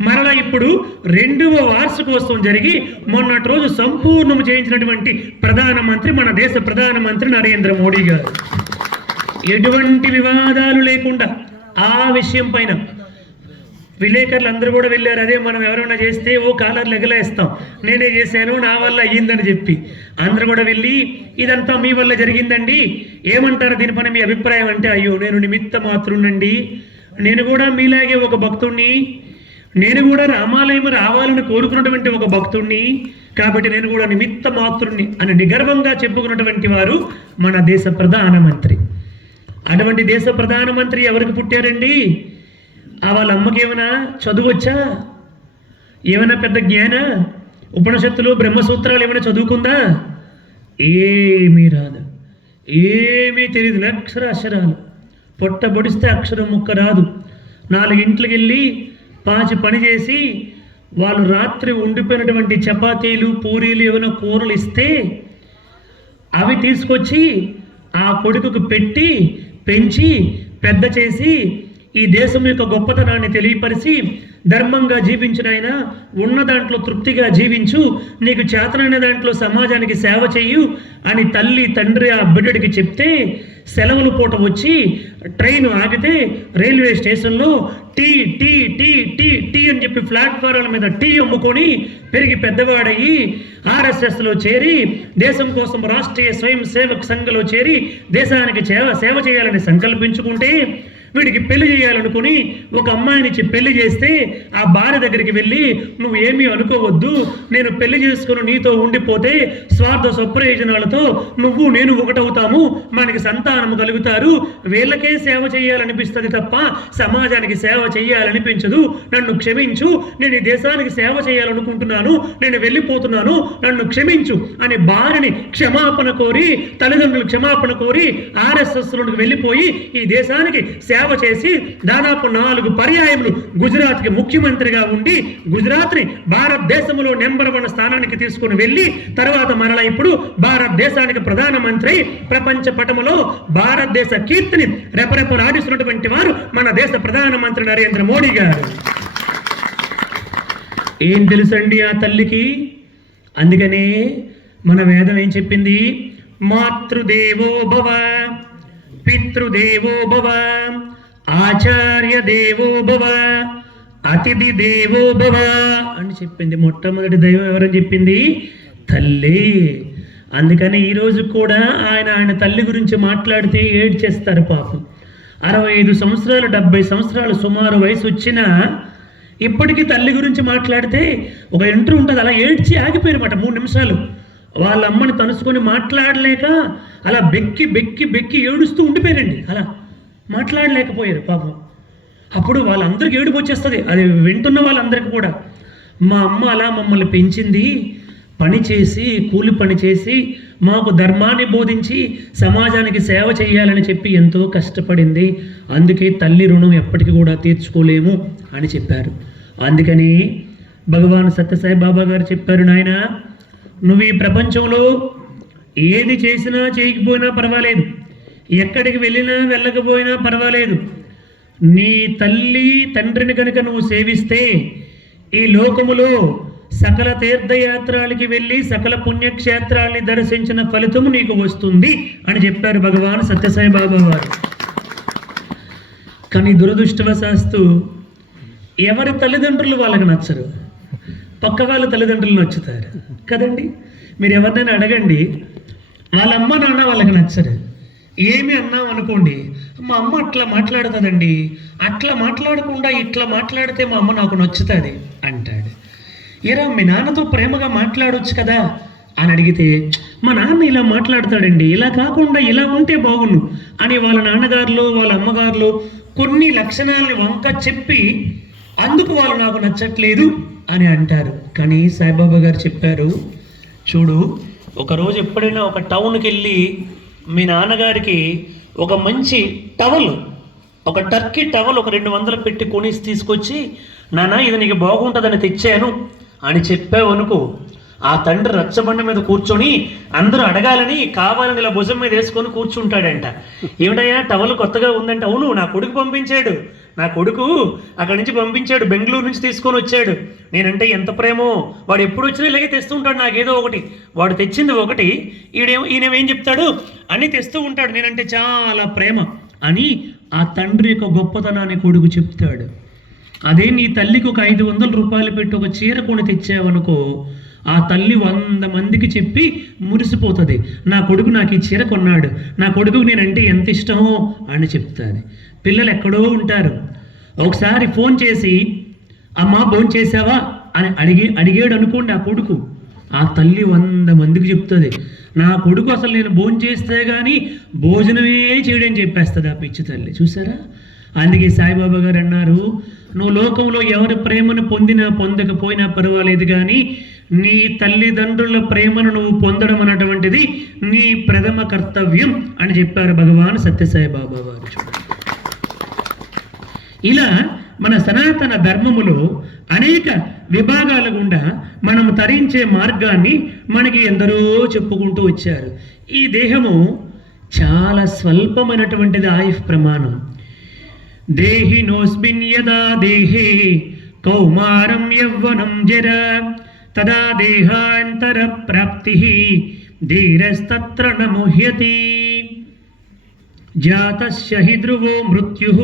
మరలా ఇప్పుడు 2వ వార్షికోత్సవం జరిగి మొన్నటి రోజు సంపూర్ణం చేయించినటువంటి ప్రధానమంత్రి, మన దేశ ప్రధానమంత్రి నరేంద్ర మోడీ గారు. ఎటువంటి వివాదాలు లేకుండా ఆ విషయం పైన విలేకరులు అందరూ కూడా వెళ్ళారు. అదే మనం ఎవరైనా చేస్తే కాలర్లు ఎగలేస్తాం, నేనే చేశాను, నా వల్ల అయ్యిందని చెప్పి అందరూ కూడా వెళ్ళి ఇదంతా మీ వల్ల జరిగిందండి, ఏమంటారు దీనిపైన మీ అభిప్రాయం అంటే, అయ్యో నేను నిమిత్త మాత్రునండి, నేను కూడా మీలాగే ఒక భక్తుణ్ణి, నేను కూడా రామాలయం రావాలని కోరుకున్నటువంటి ఒక భక్తుణ్ణి, కాబట్టి నేను కూడా నిమిత్త మాత్రుణ్ణి అని నిగర్వంగా చెప్పుకున్నటువంటి వారు మన దేశ ప్రధానమంత్రి. అటువంటి దేశ ప్రధానమంత్రి ఎవరికి పుట్టారండి? వాళ్ళ అమ్మకి ఏమైనా చదువు వచ్చా, ఏమైనా పెద్ద జ్ఞాన, ఉపనిషత్తులు, బ్రహ్మసూత్రాలు ఏమైనా చదువుకుందా? ఏమీ రాదు, ఏమీ తెలియదు, అక్షరాలు పొట్ట పొడిస్తే అక్షరం ముక్క రాదు. 4 ఇంట్లకి వెళ్ళి పాచి పని చేసి వాళ్ళు రాత్రి ఉండిపోయినటువంటి చపాతీలు, పూరీలు, ఏమైనా కూరలు ఇస్తే అవి తీసుకొచ్చి ఆ కొడుకుకు పెట్టి పెంచి పెద్ద చేసి ఈ దేశం యొక్క గొప్పతనాన్ని తెలియపరిచి ధర్మంగా జీవించిన ఆయన, ఉన్న దాంట్లో తృప్తిగా జీవించు, నీకు చేతనైన దాంట్లో సమాజానికి సేవ చెయ్యు అని తల్లి తండ్రి ఆ బిడ్డడికి చెప్తే సెలవుల పూట వచ్చి ట్రైన్ ఆగితే రైల్వే స్టేషన్లో tea tea tea tea tea అని చెప్పి ప్లాట్ఫారాల మీద టీ అమ్ముకొని పెరిగి పెద్దవాడయ్యి ఆర్ఎస్ఎస్లో చేరి దేశం కోసం రాష్ట్రీయ స్వయం సేవక్ సంఘ్లో చేరి దేశానికి సేవ చేయాలని సంకల్పించుకుంటే వీడికి పెళ్లి చేయాలనుకుని ఒక అమ్మాయినిచ్చి పెళ్లి చేస్తే ఆ భార్య దగ్గరికి వెళ్ళి నువ్వు ఏమీ అనుకోవద్దు, నేను పెళ్లి చేసుకుని నీతో ఉండిపోతే స్వార్థ స్వప్రయోజనాలతో నువ్వు నేను ఒకటవుతాము, మనకి సంతానం కలుగుతారు, వీళ్ళకే సేవ చేయాలనిపిస్తుంది తప్ప సమాజానికి సేవ చేయాలనిపించదు, నన్ను క్షమించు, నేను ఈ దేశానికి సేవ చేయాలనుకుంటున్నాను, నేను వెళ్ళిపోతున్నాను, నన్ను క్షమించు అని భార్యని క్షమాపణ కోరి తల్లిదండ్రులు క్షమాపణ కోరి ఆర్ఎస్ఎస్లోకి వెళ్ళిపోయి ఈ దేశానికి సేవ చేసి దాదాపు 4 పర్యాయములు గుజరాత్కి ముఖ్యమంత్రిగా ఉండి గుజరాత్ని భారతదేశంలో నెంబర్ 1 స్థానానికి తీసుకుని వెళ్ళి తర్వాత మరలా ఇప్పుడు భారతదేశానికి ప్రధానమంత్రి ప్రపంచ పటములో భారతదేశ కీర్తిని రెపరెపలాడిస్తున్నటువంటి వారు మన దేశ ప్రధానమంత్రి నరేంద్ర మోడీ గారు. ఏం తెలుసండి ఆ తల్లికి? అందుకనే మన వేదం ఏం చెప్పింది? మాతృదేవో భవ, పితృదేవో భవ, ఆచార్య దేవో భవ, అతిథి దేవో భవ అని చెప్పింది. మొట్టమొదటి దైవం ఎవరని చెప్పింది? తల్లి. అందుకని ఈరోజు కూడా ఆయన తల్లి గురించి మాట్లాడితే ఏడ్చేస్తారు పాపం. 65 సంవత్సరాలు 70 సంవత్సరాలు సుమారు వయసు వచ్చినా ఇప్పటికీ తల్లి గురించి మాట్లాడితే ఒక ఎంట్రీ ఉంటుంది, అలా ఏడ్చి ఆగిపోయారన్నమాట 3 నిమిషాలు. వాళ్ళ అమ్మని తలుసుకొని మాట్లాడలేక అలా బెక్కి బెక్కి బెక్కి ఏడుస్తూ ఉండిపోయారండి, అలా మాట్లాడలేకపోయారు పాపం. అప్పుడు వాళ్ళందరికీ ఏడుపు వచ్చేస్తుంది, అది వింటున్న వాళ్ళందరికీ కూడా. మా అమ్మ అలా మమ్మల్ని పెంచింది, పని చేసి కూలి పని చేసి మాకు ధర్మాన్ని బోధించి సమాజానికి సేవ చేయాలని చెప్పి ఎంతో కష్టపడింది, అందుకే తల్లి రుణం ఎప్పటికీ కూడా తీర్చుకోలేము అని చెప్పారు. అందుకని భగవాన్ సత్యసాయి బాబా గారు చెప్పారు, నాయన నువ్వు ఈ ప్రపంచంలో ఏది చేసినా చేయకపోయినా పర్వాలేదు, ఎక్కడికి వెళ్ళినా వెళ్ళకపోయినా పర్వాలేదు, నీ తల్లి తండ్రిని కనుక నువ్వు సేవిస్తే ఈ లోకములో సకల తీర్థయాత్రలకి వెళ్ళి సకల పుణ్యక్షేత్రాల్ని దర్శించిన ఫలితము నీకు వస్తుంది అని చెప్పారు భగవాన్ సత్యసాయి బాబా వారు. కానీ దురదృష్టవశాస్తు ఎవరి తల్లిదండ్రులు వాళ్ళకి నచ్చరు, పక్క వాళ్ళ తల్లిదండ్రులు నచ్చుతారు కదండి. మీరు ఎవరినైనా అడగండి, వాళ్ళ అమ్మ నాన్న వాళ్ళకి నచ్చరు. ఏమి అన్నాం అనుకోండి, మా అమ్మ అట్లా మాట్లాడుతుందండి, అట్లా మాట్లాడకుండా ఇట్లా మాట్లాడితే మా అమ్మ నాకు నచ్చుతుంది అంటాడు. ఎరా మీ నాన్నతో ప్రేమగా మాట్లాడవచ్చు కదా అని అడిగితే మా నాన్న ఇలా మాట్లాడతాడండి, ఇలా కాకుండా ఇలా ఉంటే బాగుండు అని వాళ్ళ నాన్నగారులు వాళ్ళ అమ్మగారులు కొన్ని లక్షణాలని వంక చెప్పి అందుకు వాళ్ళు నాకు నచ్చట్లేదు అని అంటారు. కానీ సాయిబాబా గారు చెప్పారు, చూడు ఒకరోజు ఎప్పుడైనా ఒక టౌన్కి వెళ్ళి మీ నాన్నగారికి ఒక మంచి టవల్, ఒక టర్కీ టవల్ ఒక 200 పెట్టి కొనేసి తీసుకొచ్చి నాన్న ఇది నీకు బాగుంటుందని తెచ్చాను అని చెప్పావు అనుకో, ఆ తండ్రి రచ్చబండ మీద కూర్చొని అందరూ అడగాలని కావాలని ఇలా భుజం మీద వేసుకొని కూర్చుంటాడంట. ఏమిటయ్యా టవల్ కొత్తగా ఉందంటే, అవును నా కొడుకు పంపించాడు, నా కొడుకు అక్కడి నుంచి పంపించాడు, బెంగళూరు నుంచి తీసుకొని వచ్చాడు, నేనంటే ఎంత ప్రేమో, వాడు ఎప్పుడు వచ్చినా ఇలాగే తెస్తూ ఉంటాడు నాకేదో ఒకటి, వాడు తెచ్చింది ఒకటి ఈయనేం చెప్తాడు అని తెస్తూ ఉంటాడు, నేనంటే చాలా ప్రేమ అని ఆ తండ్రి యొక్క గొప్పతనాన్ని కొడుకు చెప్తాడు. అదే నీ తల్లికి ఒక 500 రూపాయలు పెట్టి ఒక చీర కొని తెచ్చావనుకో, ఆ తల్లి 100 మందికి చెప్పి మురిసిపోతుంది, నా కొడుకు నాకు ఈ చీర కొన్నాడు, నా కొడుకు నేనంటే ఎంత ఇష్టమో అని చెప్తాను. పిల్లలు ఎక్కడో ఉంటారు, ఒకసారి ఫోన్ చేసి అమ్మా భోజనం చేసావా అని అడిగాడు అనుకోండి ఆ కొడుకు, ఆ తల్లి 100 మందికి చెప్తుంది, నా కొడుకు అసలు నేను భోజనం చేస్తే కానీ భోజనమే చేయడం చెప్పేస్తుంది ఆ పిచ్చి తల్లి. చూసారా? అందుకే సాయిబాబా గారు అన్నారు, నువ్వు లోకంలో ఎవరి ప్రేమను పొందినా పొందకపోయినా పర్వాలేదు, కానీ నీ తల్లిదండ్రుల ప్రేమను నువ్వు పొందడం అన్నటువంటిది నీ ప్రథమ కర్తవ్యం అని చెప్పారు భగవాన్ సత్యసాయి బాబా వారు. ఇలా మన సనాతన ధర్మములో అనేక విభాగాల గుండా మనం తరించే మార్గాన్ని మనకి ఎందరో చెప్పుకుంటూ వచ్చారు. ఈ దేహము చాలా స్వల్పమైనటువంటిది ఆయుష్ ప్రమాణం. దేహినోస్మిన్ యదా దేహే కౌమారం యవ్వనం జర తదా దేహాంతర ప్రాప్తి ధీరస్తత్ర న ముహ్యతి జాతస్య హి ధ్రువో మృత్యుః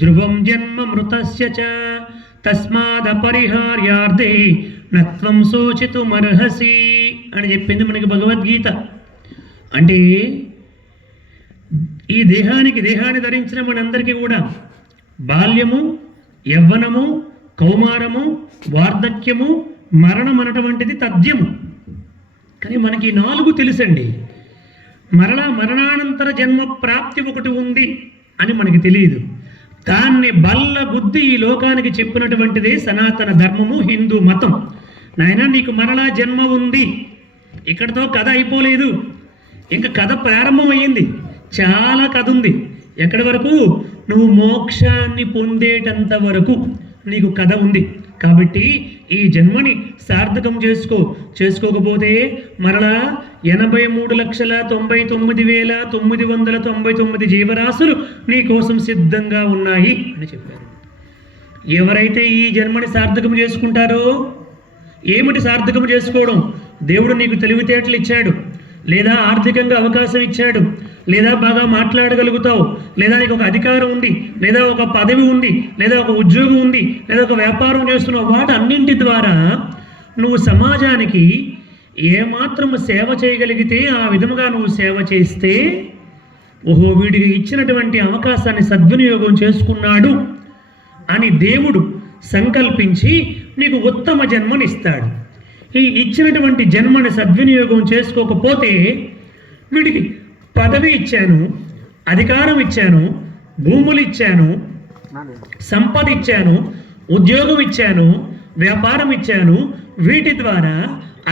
ధ్రువం జన్మ మృతస్య చ తస్మాదపరిహార్యార్థే నత్వం శోచితుమర్హసి అని చెప్పింది మనకి భగవద్గీత. అంటే ఈ దేహాన్ని ధరించిన మనందరికీ కూడా బాల్యము, యవ్వనము, కౌమారము, వార్ధక్యము, మరణం అన్నటువంటిది తథ్యము. కానీ మనకి 4 తెలుసండి. మరణానంతర జన్మ ప్రాప్తి ఒకటి ఉంది అని మనకి తెలియదు. దాన్ని బల్ల బుద్ధి ఈ లోకానికి చెప్పినటువంటిదే సనాతన ధర్మము, హిందూ మతం. నాయన నీకు మరలా జన్మ ఉంది, ఇక్కడితో కథ అయిపోలేదు, ఇంకా కథ ప్రారంభమయ్యింది, చాలా కథ ఉంది. ఎక్కడి వరకు? నువ్వు మోక్షాన్ని పొందేటంత వరకు నీకు కథ ఉంది. కాబట్టి ఈ జన్మని సార్థకం చేసుకోకపోతే మరలా 83,99,999 జీవరాశులు నీ కోసం సిద్ధంగా ఉన్నాయి అని చెప్పారు. ఎవరైతే ఈ జన్మని సార్థకం చేసుకుంటారో, ఏమిటి సార్థకం చేసుకోవడం? దేవుడు నీకు తెలివితేటలు ఇచ్చాడు, లేదా ఆర్థికంగా అవకాశం ఇచ్చాడు, లేదా బాగా మాట్లాడగలుగుతావు, లేదా నీకు ఒక అధికారం ఉంది, లేదా ఒక పదవి ఉంది, లేదా ఒక ఉద్యోగం ఉంది, లేదా ఒక వ్యాపారం చేస్తున్నావు. వాటన్నింటి ద్వారా నువ్వు సమాజానికి ఏమాత్రము సేవ చేయగలిగితే ఆ విధముగా నువ్వు సేవ చేస్తే, ఓహో వీడికి ఇచ్చినటువంటి అవకాశాన్ని సద్వినియోగం చేసుకున్నాడు అని దేవుడు సంకల్పించి నీకు ఉత్తమ జన్మనిస్తాడు. ఈ ఇచ్చినటువంటి జన్మని సద్వినియోగం చేసుకోకపోతే వీడికి పదవి ఇచ్చాను, అధికారం ఇచ్చాను, భూములు ఇచ్చాను, సంపద ఇచ్చాను, ఉద్యోగం ఇచ్చాను, వ్యాపారం ఇచ్చాను, వీటి ద్వారా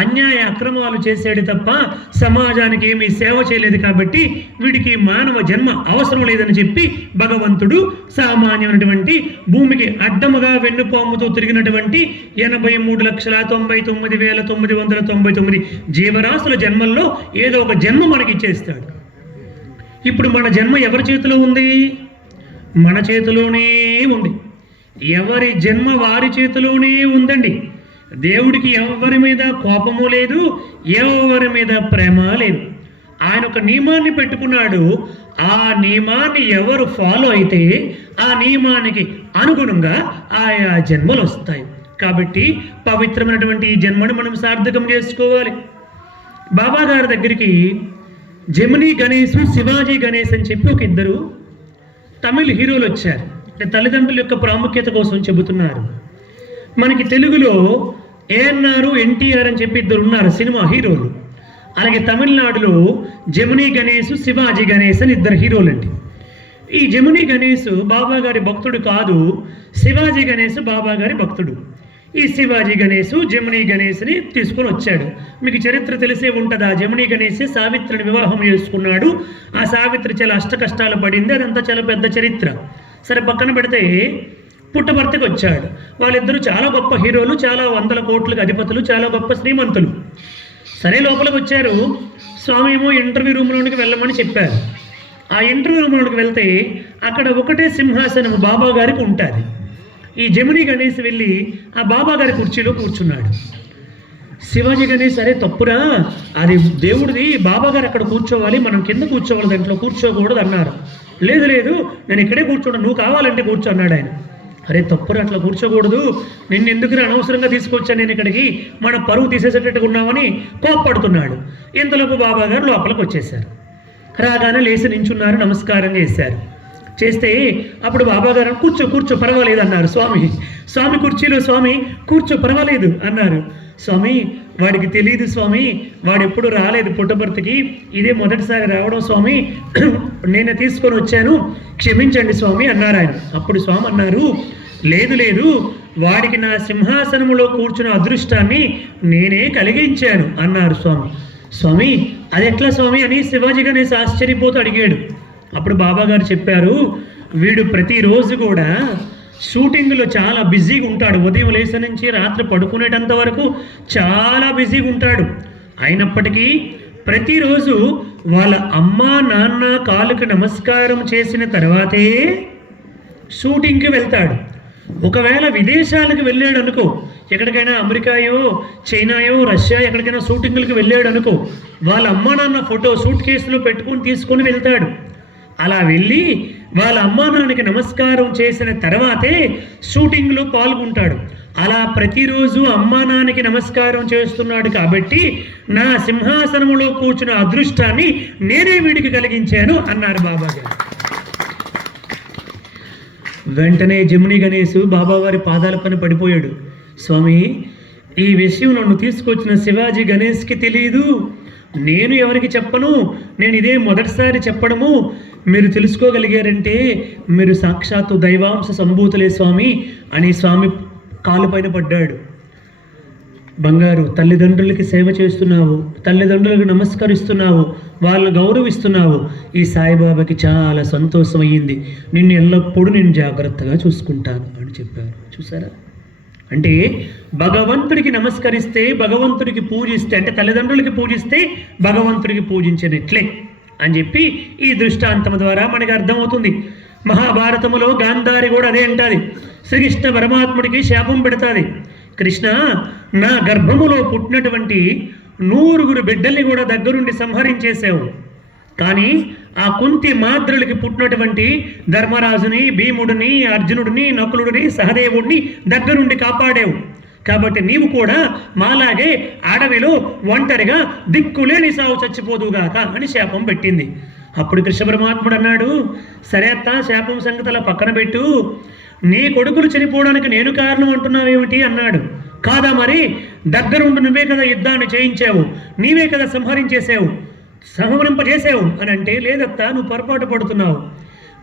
అన్యాయ అక్రమాలు చేసాడు తప్ప సమాజానికి ఏమీ సేవ చేయలేదు. కాబట్టి వీడికి మానవ జన్మ అవసరం లేదని చెప్పి భగవంతుడు సామాన్యమైనటువంటి భూమికి అడ్డముగా వెన్నుపాముతో తిరిగినటువంటి 83,99,999 జీవరాశుల జన్మల్లో ఏదో ఒక జన్మ మనకి ఇచ్చేస్తాడు. ఇప్పుడు మన జన్మ ఎవరి చేతిలో ఉంది? మన చేతిలోనే ఉంది. ఎవరి జన్మ వారి చేతిలోనే ఉందండి. దేవుడికి ఎవరి మీద కోపము లేదు, ఎవరి మీద ప్రేమ లేదు. ఆయన ఒక నియమాన్ని పెట్టుకున్నాడు. ఆ నియమాన్ని ఎవరు ఫాలో అయితే ఆ నియమానికి అనుగుణంగా ఆయా జన్మలు వస్తాయి. కాబట్టి పవిత్రమైనటువంటి ఈ జన్మను మనం సార్థకం చేసుకోవాలి. బాబా గారి దగ్గరికి జమినీ గణేష్, శివాజీ గణేష్ అని చెప్పి ఒక ఇద్దరు తమిళ హీరోలు వచ్చారు. అంటే తల్లిదండ్రుల యొక్క ప్రాముఖ్యత కోసం చెబుతున్నారు. మనకి తెలుగులో ఏఎన్ఆర్, ఎన్టీఆర్ అని చెప్పి ఇద్దరు ఉన్నారు సినిమా హీరోలు. అలాగే తమిళనాడులో జమినీ గణేష్, శివాజీ గణేష్ అని ఇద్దరు హీరోలు అండి. ఈ జమినీ గణేష్ బాబా గారి భక్తుడు కాదు, శివాజీ గణేష్ బాబా గారి భక్తుడు. ఈ శివాజీ గణేష్ జమినీ గణేష్ని తీసుకొని వచ్చాడు. మీకు చరిత్ర తెలిసే ఉంటుంది. ఆ జమినీ గణేష్ సావిత్రిని వివాహం చేసుకున్నాడు. ఆ సావిత్రి చాలా అష్ట కష్టాలు పడింది. అదంతా చాలా పెద్ద చరిత్ర. సరే పక్కన పెడితే పుట్టభర్తకు వచ్చాడు. వాళ్ళిద్దరూ చాలా గొప్ప హీరోలు, చాలా 100 కోట్లకు అధిపతులు, చాలా గొప్ప శ్రీమంతులు. సరే లోపలికి వచ్చారు. స్వామి ఏమో ఇంటర్వ్యూ రూమ్లోనికి వెళ్ళమని చెప్పారు. ఆ ఇంటర్వ్యూ రూమ్లోనికి వెళ్తే అక్కడ ఒకటే సింహాసనం బాబా గారికి ఉంటుంది. ఈ జమినీ గణేష్ వెళ్ళి ఆ బాబా గారి కుర్చీలో కూర్చున్నాడు. శివాజీ గణేష్ అరే తప్పురా, అది దేవుడిది, బాబా గారు అక్కడ కూర్చోవాలి, మనం కింద కూర్చోవాలి, దాంట్లో కూర్చోకూడదు అన్నారు. లేదు లేదు నేను ఇక్కడే కూర్చోను, నువ్వు కావాలంటే కూర్చో అన్నాడు ఆయన. అరే తప్పురా, అట్లా కూర్చోకూడదు, నిన్ను ఎందుకు అనవసరంగా తీసుకొచ్చాను నేను ఇక్కడికి, మన పరువు తీసేసేటట్టుగా ఉన్నామని కోప్పడుతున్నాడు. ఇంతలోపు బాబా గారు లోపలికి వచ్చేసారు. రాగానే లేచి నించున్నారు, నమస్కారం చేశారు. చేస్తే అప్పుడు బాబా గారు కూర్చో కూర్చో పర్వాలేదు అన్నారు. స్వామి కుర్చీలో స్వామి కూర్చో పర్వాలేదు అన్నారు. స్వామి వాడికి తెలియదు స్వామి, వాడు ఎప్పుడు రాలేదు పుట్టభర్తకి, ఇదే మొదటిసారి రావడం స్వామి, నేను తీసుకొని వచ్చాను, క్షమించండి స్వామి అన్నారు ఆయన. అప్పుడు స్వామి అన్నారు, లేదు లేదు, వాడికి నా సింహాసనంలో కూర్చున్న అదృష్టాన్ని నేనే కలిగించాను అన్నారు స్వామి. స్వామి అది ఎట్లా స్వామి అని శివాజీ గణేష్ ఆశ్చర్యపోతూ అడిగాడు. అప్పుడు బాబా గారు చెప్పారు, వీడు ప్రతిరోజు కూడా షూటింగ్లో చాలా బిజీగా ఉంటాడు. ఉదయం లేచి నుంచి రాత్రి పడుకునేటంత వరకు చాలా బిజీగా ఉంటాడు. అయినప్పటికీ ప్రతిరోజు వాళ్ళ అమ్మ నాన్న కాళ్ళకి నమస్కారం చేసిన తర్వాతే షూటింగ్కి వెళ్తాడు. ఒకవేళ విదేశాలకు వెళ్ళాడు అనుకో, ఎక్కడికైనా అమెరికాయో చైనాయో రష్యా ఎక్కడికైనా షూటింగ్లకు వెళ్ళాడు అనుకో, వాళ్ళ అమ్మ నాన్న ఫోటో సూట్ కేసులో పెట్టుకొని తీసుకొని వెళ్తాడు. అలా వెళ్ళి వాళ్ళ అమ్మా నాన్నకి నమస్కారం చేసిన తర్వాతే షూటింగ్లో పాల్గొంటాడు. అలా ప్రతిరోజు అమ్మా నాన్నకి నమస్కారం చేస్తున్నాడు కాబట్టి నా సింహాసనములో కూర్చున్న అదృష్టాన్ని నేనే వీడికి కలిగించాను అన్నారు బాబాగారు. వెంటనే జముని గణేశు బాబావారి పాదాలపైన పడిపోయాడు. స్వామి, ఈ విషయం నన్ను తీసుకొచ్చిన శివాజీ గణేష్కి తెలియదు, నేను ఎవరికి చెప్పను, నేను ఇదే మొదటిసారి చెప్పడము, మీరు తెలుసుకోగలిగారంటే మీరు సాక్షాత్తు దైవాంశ సంభూతులే స్వామి అని స్వామి కాలుపైన పడ్డాడు. బంగారు, తల్లిదండ్రులకి సేవ చేస్తున్నావు, తల్లిదండ్రులకు నమస్కరిస్తున్నావు, వాళ్ళని గౌరవిస్తున్నావు, ఈ సాయిబాబాకి చాలా సంతోషమయ్యింది, నిన్ను ఎల్లప్పుడూ నేను జాగ్రత్తగా చూసుకుంటాను అని చెప్పారు. చూసారా? అంటే భగవంతుడికి నమస్కరిస్తే, భగవంతుడికి పూజిస్తే, అంటే తల్లిదండ్రులకి పూజిస్తే భగవంతుడికి పూజించినట్లే అని చెప్పి ఈ దృష్టాంతం ద్వారా మనకి అర్థమవుతుంది. మహాభారతములో గాంధారి కూడా అదే అంటుంది. శ్రీకృష్ణ పరమాత్ముడికి శాపం పెడతాది, కృష్ణ, నా గర్భములో పుట్టినటువంటి 100 బిడ్డల్ని కూడా దగ్గరుండి సంహరించేసావు, కానీ ఆ కుంతి మాద్రులకి పుట్టినటువంటి ధర్మరాజుని, భీముడిని, అర్జునుడిని, నకులుడిని, సహదేవుడిని దగ్గరుండి కాపాడావు, కాబట్టి నీవు కూడా మాలాగే అడవిలో ఒంటరిగా దిక్కులేని సావు చచ్చిపోదుగాక అని శాపం పెట్టింది. అప్పుడు కృష్ణ పరమాత్ముడు అన్నాడు, సరే అత్త, శాపం సంగతి పక్కన పెట్టు, నీ కొడుకులు చనిపోవడానికి నేను కారణం అంటున్నావేమిటి అన్నాడు. కాదా మరి, దగ్గరుండి నువ్వే కదా యుద్ధాన్ని చేయించావు, నీవే కదా సంహరింపజేసావు అని అంటే, లేదత్తా, నువ్వు పొరపాటు పడుతున్నావు,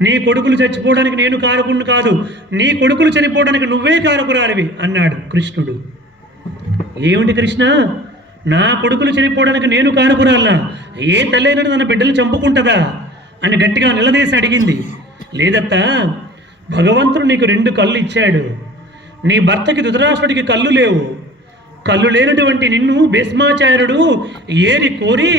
నీ కొడుకులు చచ్చిపోవడానికి నేను కారకుడిని కాదు, నీ కొడుకులు చనిపోవడానికి నువ్వే కారకురాలివి అన్నాడు కృష్ణుడు. ఏమిటి కృష్ణ, నా కొడుకులు చనిపోవడానికి నేను కారకురాలా? ఏ తల్లైనా తన బిడ్డలు చంపుకుంటుందా అని గట్టిగా నిలదీసి అడిగింది. లేదత్తా, భగవంతుడు నీకు 2 కళ్ళు ఇచ్చాడు, నీ భర్తకి ధృతరాష్ట్రుడికి కళ్ళు లేవు, కళ్ళు లేనటువంటి నిన్ను భీష్మాచార్యుడు ఏరి కోరి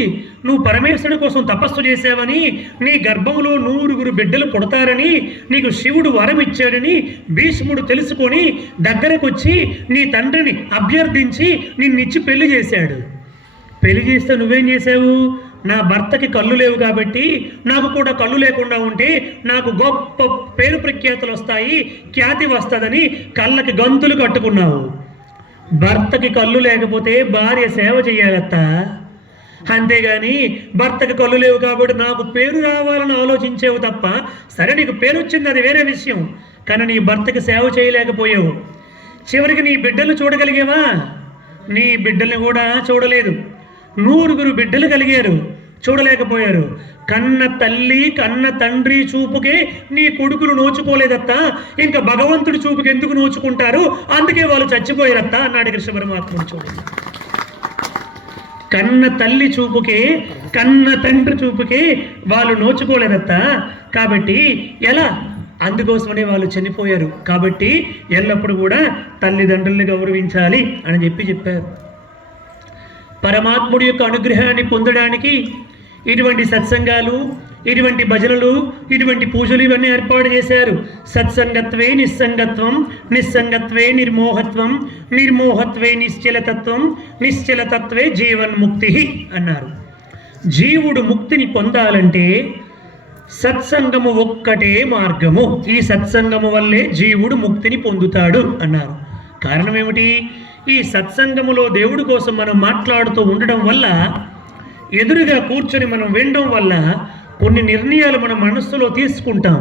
నువ్వు పరమేశ్వరుడి కోసం తపస్సు చేసావని, నీ గర్భంలో 100 బిడ్డలు పుడతారని నీకు శివుడు వరం ఇచ్చాడని భీష్ముడు తెలుసుకొని దగ్గరకు వచ్చి నీ తండ్రిని అభ్యర్థించి నిన్నిచ్చి పెళ్లి చేశాడు. పెళ్లి చేస్తే నువ్వేం చేసావు? నా భర్తకి కళ్ళు లేవు కాబట్టి నాకు కూడా కళ్ళు లేకుండా ఉంటే నాకు గొప్ప పేరు ప్రఖ్యాతులు వస్తాయి, ఖ్యాతి వస్తుందని కళ్ళకి గంతులు కట్టుకున్నావు. భర్తకి కళ్ళు లేకపోతే భార్య సేవ చేయాలత్త, అంతేగాని భర్తకి కళ్ళు లేవు కాబట్టి నాకు పేరు రావాలని ఆలోచించేవు తప్ప, సరే నీకు పేరు వచ్చింది అది వేరే విషయం, కానీ నీ భర్తకి సేవ చేయలేకపోయావు. చివరికి నీ బిడ్డలు చూడగలిగేవా? నీ బిడ్డల్ని కూడా చూడలేదు. 100 బిడ్డలు కలిగారు, చూడలేకపోయారు. కన్న తల్లి కన్న తండ్రి చూపుకే నీ కొడుకులు నోచుకోలేదత్తా, ఇంకా భగవంతుడి చూపుకి ఎందుకు నోచుకుంటారు, అందుకే వాళ్ళు చచ్చిపోయారత్తా అన్నాడు కృష్ణ పరమాత్ముడు. చూడండి, కన్న తల్లి చూపుకే కన్న తండ్రి చూపుకే వాళ్ళు నోచుకోలేదత్తా, కాబట్టి ఎలా? అందుకోసమనే వాళ్ళు చనిపోయారు. కాబట్టి ఎల్లప్పుడూ కూడా తల్లిదండ్రుల్ని గౌరవించాలి అని చెప్పారు. పరమాత్ముడి యొక్క అనుగ్రహాన్ని పొందడానికి ఇటువంటి సత్సంగాలు, ఇటువంటి భజనలు, ఇటువంటి పూజలు ఇవన్నీ ఏర్పాటు చేశారు. సత్సంగత్వే నిస్సంగత్వం, నిస్సంగత్వే నిర్మోహత్వం, నిర్మోహత్వే నిశ్చలతత్వం, నిశ్చలతత్వే జీవన్ముక్తి అన్నారు. జీవుడు ముక్తిని పొందాలంటే సత్సంగము ఒక్కటే మార్గము, ఈ సత్సంగము వల్లే జీవుడు ముక్తిని పొందుతాడు అన్నారు. కారణం ఏమిటి? ఈ సత్సంగములో దేవుడి కోసం మనం మాట్లాడుతూ ఉండడం వల్ల, ఎదురుగా కూర్చొని మనం వినడం వల్ల కొన్ని నిర్ణయాలు మన మనస్సులో తీసుకుంటాం.